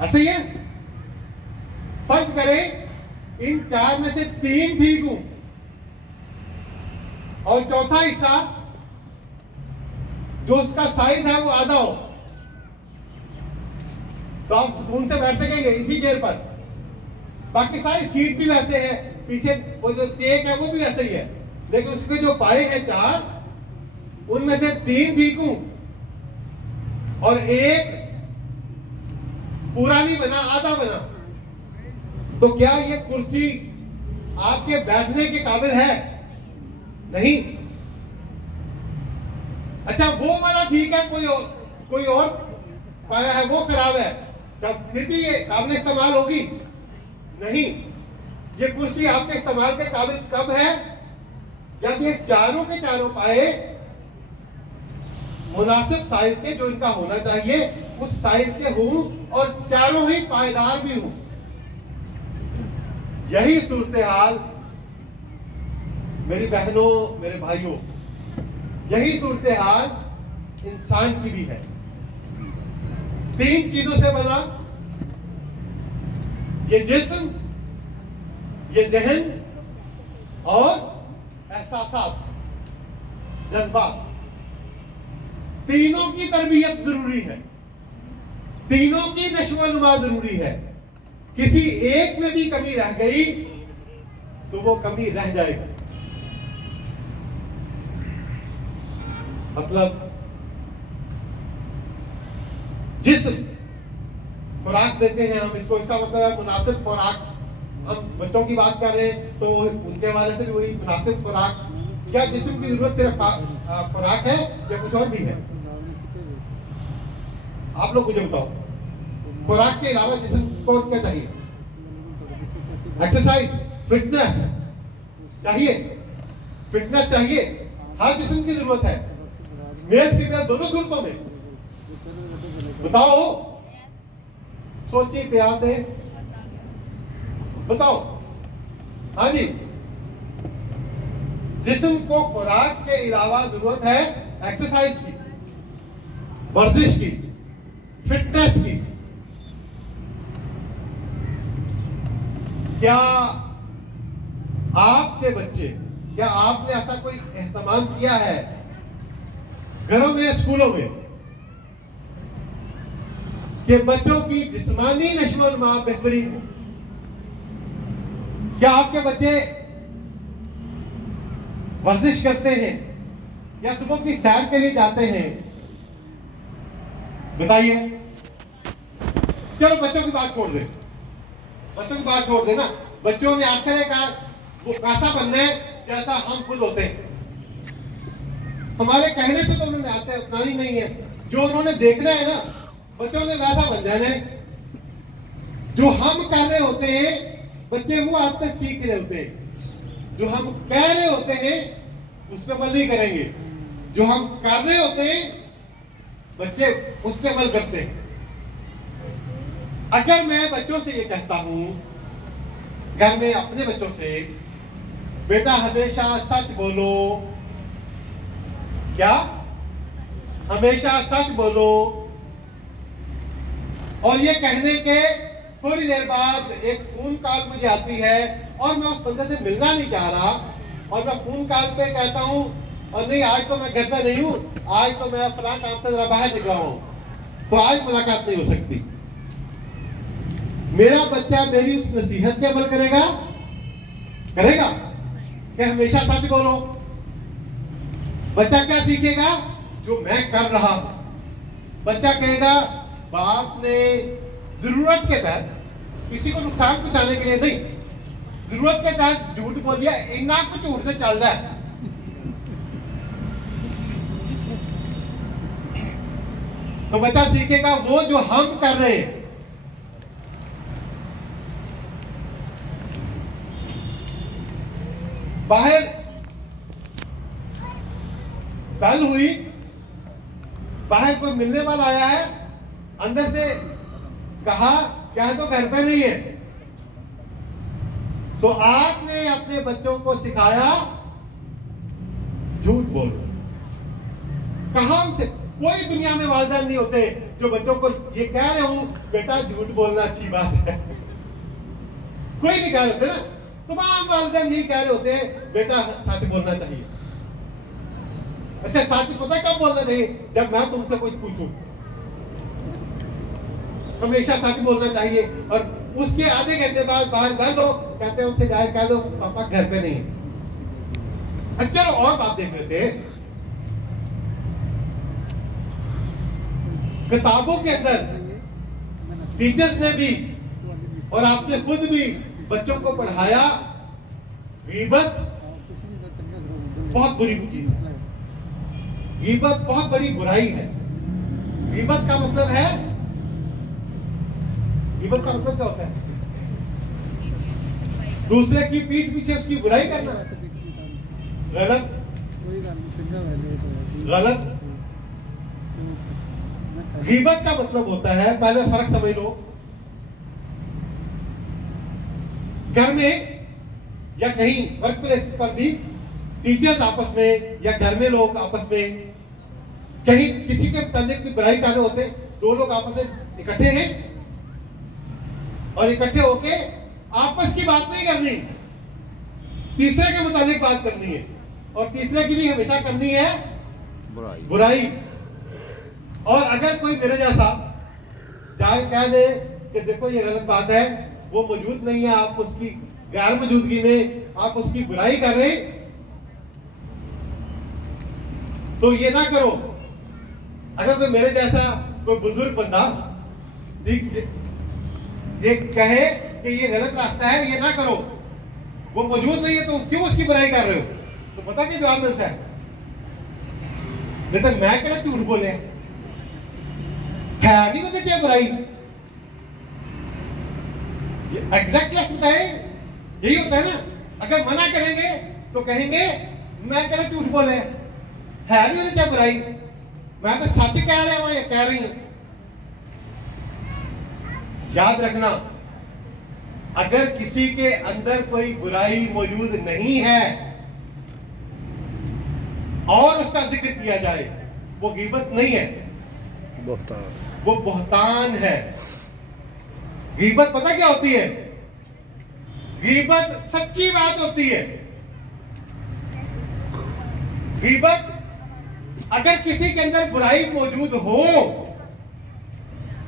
ऐसा ही है। फर्ज करें इन 4 में से 3 ठीक हूं और चौथा हिस्सा जो उसका साइज है वो आधा हो, तो आप सुकून से बैठ सकेंगे इसी चेयर पर। बाकी सारी सीट भी वैसे है, पीछे वो जो टेक है वो भी वैसे ही है, लेकिन उसके जो पाए हैं 4, उनमें से 3 ठीक हूं और 1 पूरा नहीं बना, आधा बना। तो क्या ये कुर्सी आपके बैठने के काबिल है? नहीं। अच्छा, वो वाला ठीक है, कोई और पाया है वो खराब है, तब फिर भी ये काबिल इस्तेमाल होगी? नहीं। ये कुर्सी आपके इस्तेमाल के काबिल कब है? जब ये चारों के चारों पाए मुनासिब साइज के, जो इनका होना चाहिए उस साइज के हों और चारों ही पायदार भी हों। यही सूरत हाल मेरी बहनों, मेरे भाइयों, यही सूरत हाल इंसान की भी है। 3 चीजों से बना, ये जिस्म, ये ज़हन और एहसासात, जज्बात। तीनों की तरबियत जरूरी है, तीनों की नशोनुमा जरूरी है। किसी एक में भी कमी रह गई तो वो कमी रह जाएगी। मतलब जिस्म खुराक देते हैं हम इसको, इसका मतलब है मुनासिब खुराक। हम बच्चों की बात कर रहे हैं तो उनके हवाले से भी वही मुनासिब खुराक। क्या जिस्म की जरूरत सिर्फ खुराक है या कुछ और भी है? आप लोग मुझे बताओ, खुराक के अलावा जिस्म को क्या चाहिए? एक्सरसाइज, फिटनेस चाहिए, फिटनेस चाहिए, हर जिस्म की जरूरत है, मेल फीमेल दोनों सूरतों में। बताओ, सोचिए, प्यार दे, बताओ। हाँ जी, जिस्म को खुराक के अलावा जरूरत है एक्सरसाइज की, वर्जिश की, फिटनेस की। क्या आपके बच्चे, क्या आपने ऐसा कोई एहतमाम किया है घरों में, स्कूलों में, कि बच्चों की जिस्मानी नशोनुमा बेहतरीन हो? क्या आपके बच्चे वर्जिश करते हैं या सुबह की सैर के लिए जाते हैं? बताइए। चलो बच्चों की बात छोड़ दे, बच्चों की बात छोड़ देना। बच्चों ने आखिर कहा वो वैसा बनना है जैसा हम खुद होते हैं। हमारे कहने से तो उन्होंने आते अपनानी नहीं है, जो उन्होंने देखना है ना बच्चों ने वैसा बन जाना है। जो हम कर रहे होते हैं बच्चे वो आदतें सीख रहे होते हैं, जो हम कह रहे होते हैं उस पर अमल नहीं करेंगे, जो हम कर रहे होते हैं बच्चे उस पर अमल करते हैं। अगर मैं बच्चों से ये कहता हूं, घर में अपने बच्चों से, बेटा हमेशा सच बोलो, क्या हमेशा सच बोलो, और ये कहने के थोड़ी देर बाद एक फोन कॉल मुझे आती है और मैं उस बंदे से मिलना नहीं चाह रहा और मैं फोन कॉल पे कहता हूं और नहीं आज तो मैं घर पे नहीं हूं, आज तो मैं फलां काम से जरा बाहर निकला हूं, तो आज मुलाकात नहीं हो सकती। मेरा बच्चा मेरी उस नसीहत पे अमल करेगा कि हमेशा सच बोलो? बच्चा क्या सीखेगा? जो मैं कर रहा हूं। बच्चा कहेगा बाप ने जरूरत के तहत, किसी को नुकसान पहुंचाने के लिए नहीं, जरूरत के तहत झूठ बोल दिया, इन्ना कुछ झूठ से चल रहा है। तो बच्चा सीखेगा वो जो हम कर रहे हैं। बाहर बेल हुई, बाहर कोई मिलने वाला आया है, अंदर से कहा क्या तो घर पे नहीं है, तो आपने अपने बच्चों को सिखाया झूठ बोलो। कहां से? कोई दुनिया में वालिदैन नहीं होते जो बच्चों को ये कह रहे हूं बेटा झूठ बोलना अच्छी बात है। कोई नहीं कह रहे होते ना, तमाम वालिदैन यही कह रहे होते हैं बेटा सच बोलना चाहिए। अच्छा सच पता कब बोलना चाहिए? जब मैं तुमसे कुछ पूछूं। हमेशा सच बोलना चाहिए। और उसके आधे घंटे बाद बाहर बंद हो, कहते हैं उनसे जाए कह दो पापा घर पे नहीं। अच्छा और बात देख लेते हैं, किताबों के अंदर टीचर्स ने भी और आपने खुद भी बच्चों को पढ़ाया, गीबत बहुत बुरी चीज है, गीबत बहुत बड़ी बुराई है। गीबत का मतलब है, गीबत का मतलब क्या होता है? दूसरे की पीठ पीछे उसकी बुराई करना। गलत, गलत। गीबत का मतलब होता है, पहले फर्क समझ लो, घर में या कहीं वर्क प्लेस पर भी टीचर्स आपस में या घर में लोग आपस में कहीं किसी के मुतालिक की बुराई कर रहे होते, दो लोग आपस में इकट्ठे हैं और इकट्ठे होके आपस की बात नहीं करनी, तीसरे के मुतालिक बात करनी है, और तीसरे की भी हमेशा करनी है बुराई। और अगर कोई मेरे जैसा जाए कह दे कि देखो ये गलत बात है, वो मौजूद नहीं है, आप उसकी गैर मौजूदगी में आप उसकी बुराई कर रहे, तो ये ना करो। अगर कोई मेरे जैसा कोई बुजुर्ग बंदा ये कहे कि ये गलत रास्ता है, ये ना करो, वो मौजूद नहीं है, तो क्यों उसकी बुराई कर रहे हो? तो पता क्या जवाब मिलता है? नहीं तो मैं कहना झूठ बोले है नहीं, मुझे क्या बुराई, एग्जैक्ट लफ्ज बताए, यही होता है ना। अगर मना करेंगे तो कहेंगे मैं कहना झूठ बोले है नहीं, मुझे क्या बुराई, मैं तो सच कह रहा हूं या कह रही हूं। याद रखना, अगर किसी के अंदर कोई बुराई मौजूद नहीं है और उसका जिक्र किया जाए, वो गीबत नहीं है, वो बहतान है। गीबत पता क्या होती है? गीबत सच्ची बात होती है। गीबत अगर किसी के अंदर बुराई मौजूद हो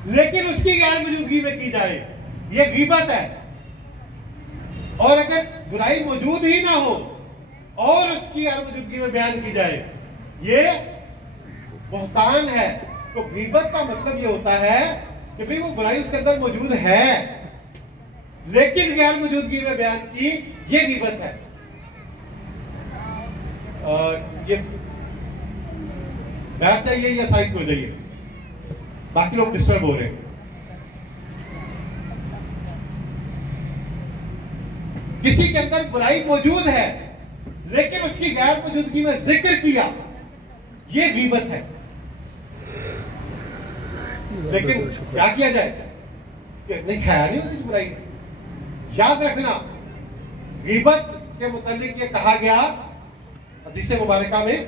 लेकिन उसकी गैर मौजूदगी में की जाए, यह गीबत है। और अगर बुराई मौजूद ही ना हो और उसकी गैर मौजूदगी में बयान की जाए, यह बहतान है। तो गीबत का मतलब यह होता है कि भाई वो बुराई उसके अंदर मौजूद है लेकिन गैर मौजूदगी में बयान की, यह गीबत है। ये बैठ जाइए या साइड हो जाइए, बाकी लोग डिस्टर्ब हो रहे हैं। किसी के अंदर बुराई मौजूद है लेकिन उसकी गैर मौजूदगी में जिक्र किया, यह गीबत है। लेकिन क्या किया जाए कि नहीं खाया नहीं होती बुराई। याद रखना, गीबत के मुतालिक ये कहा गया हदीस मुबारका में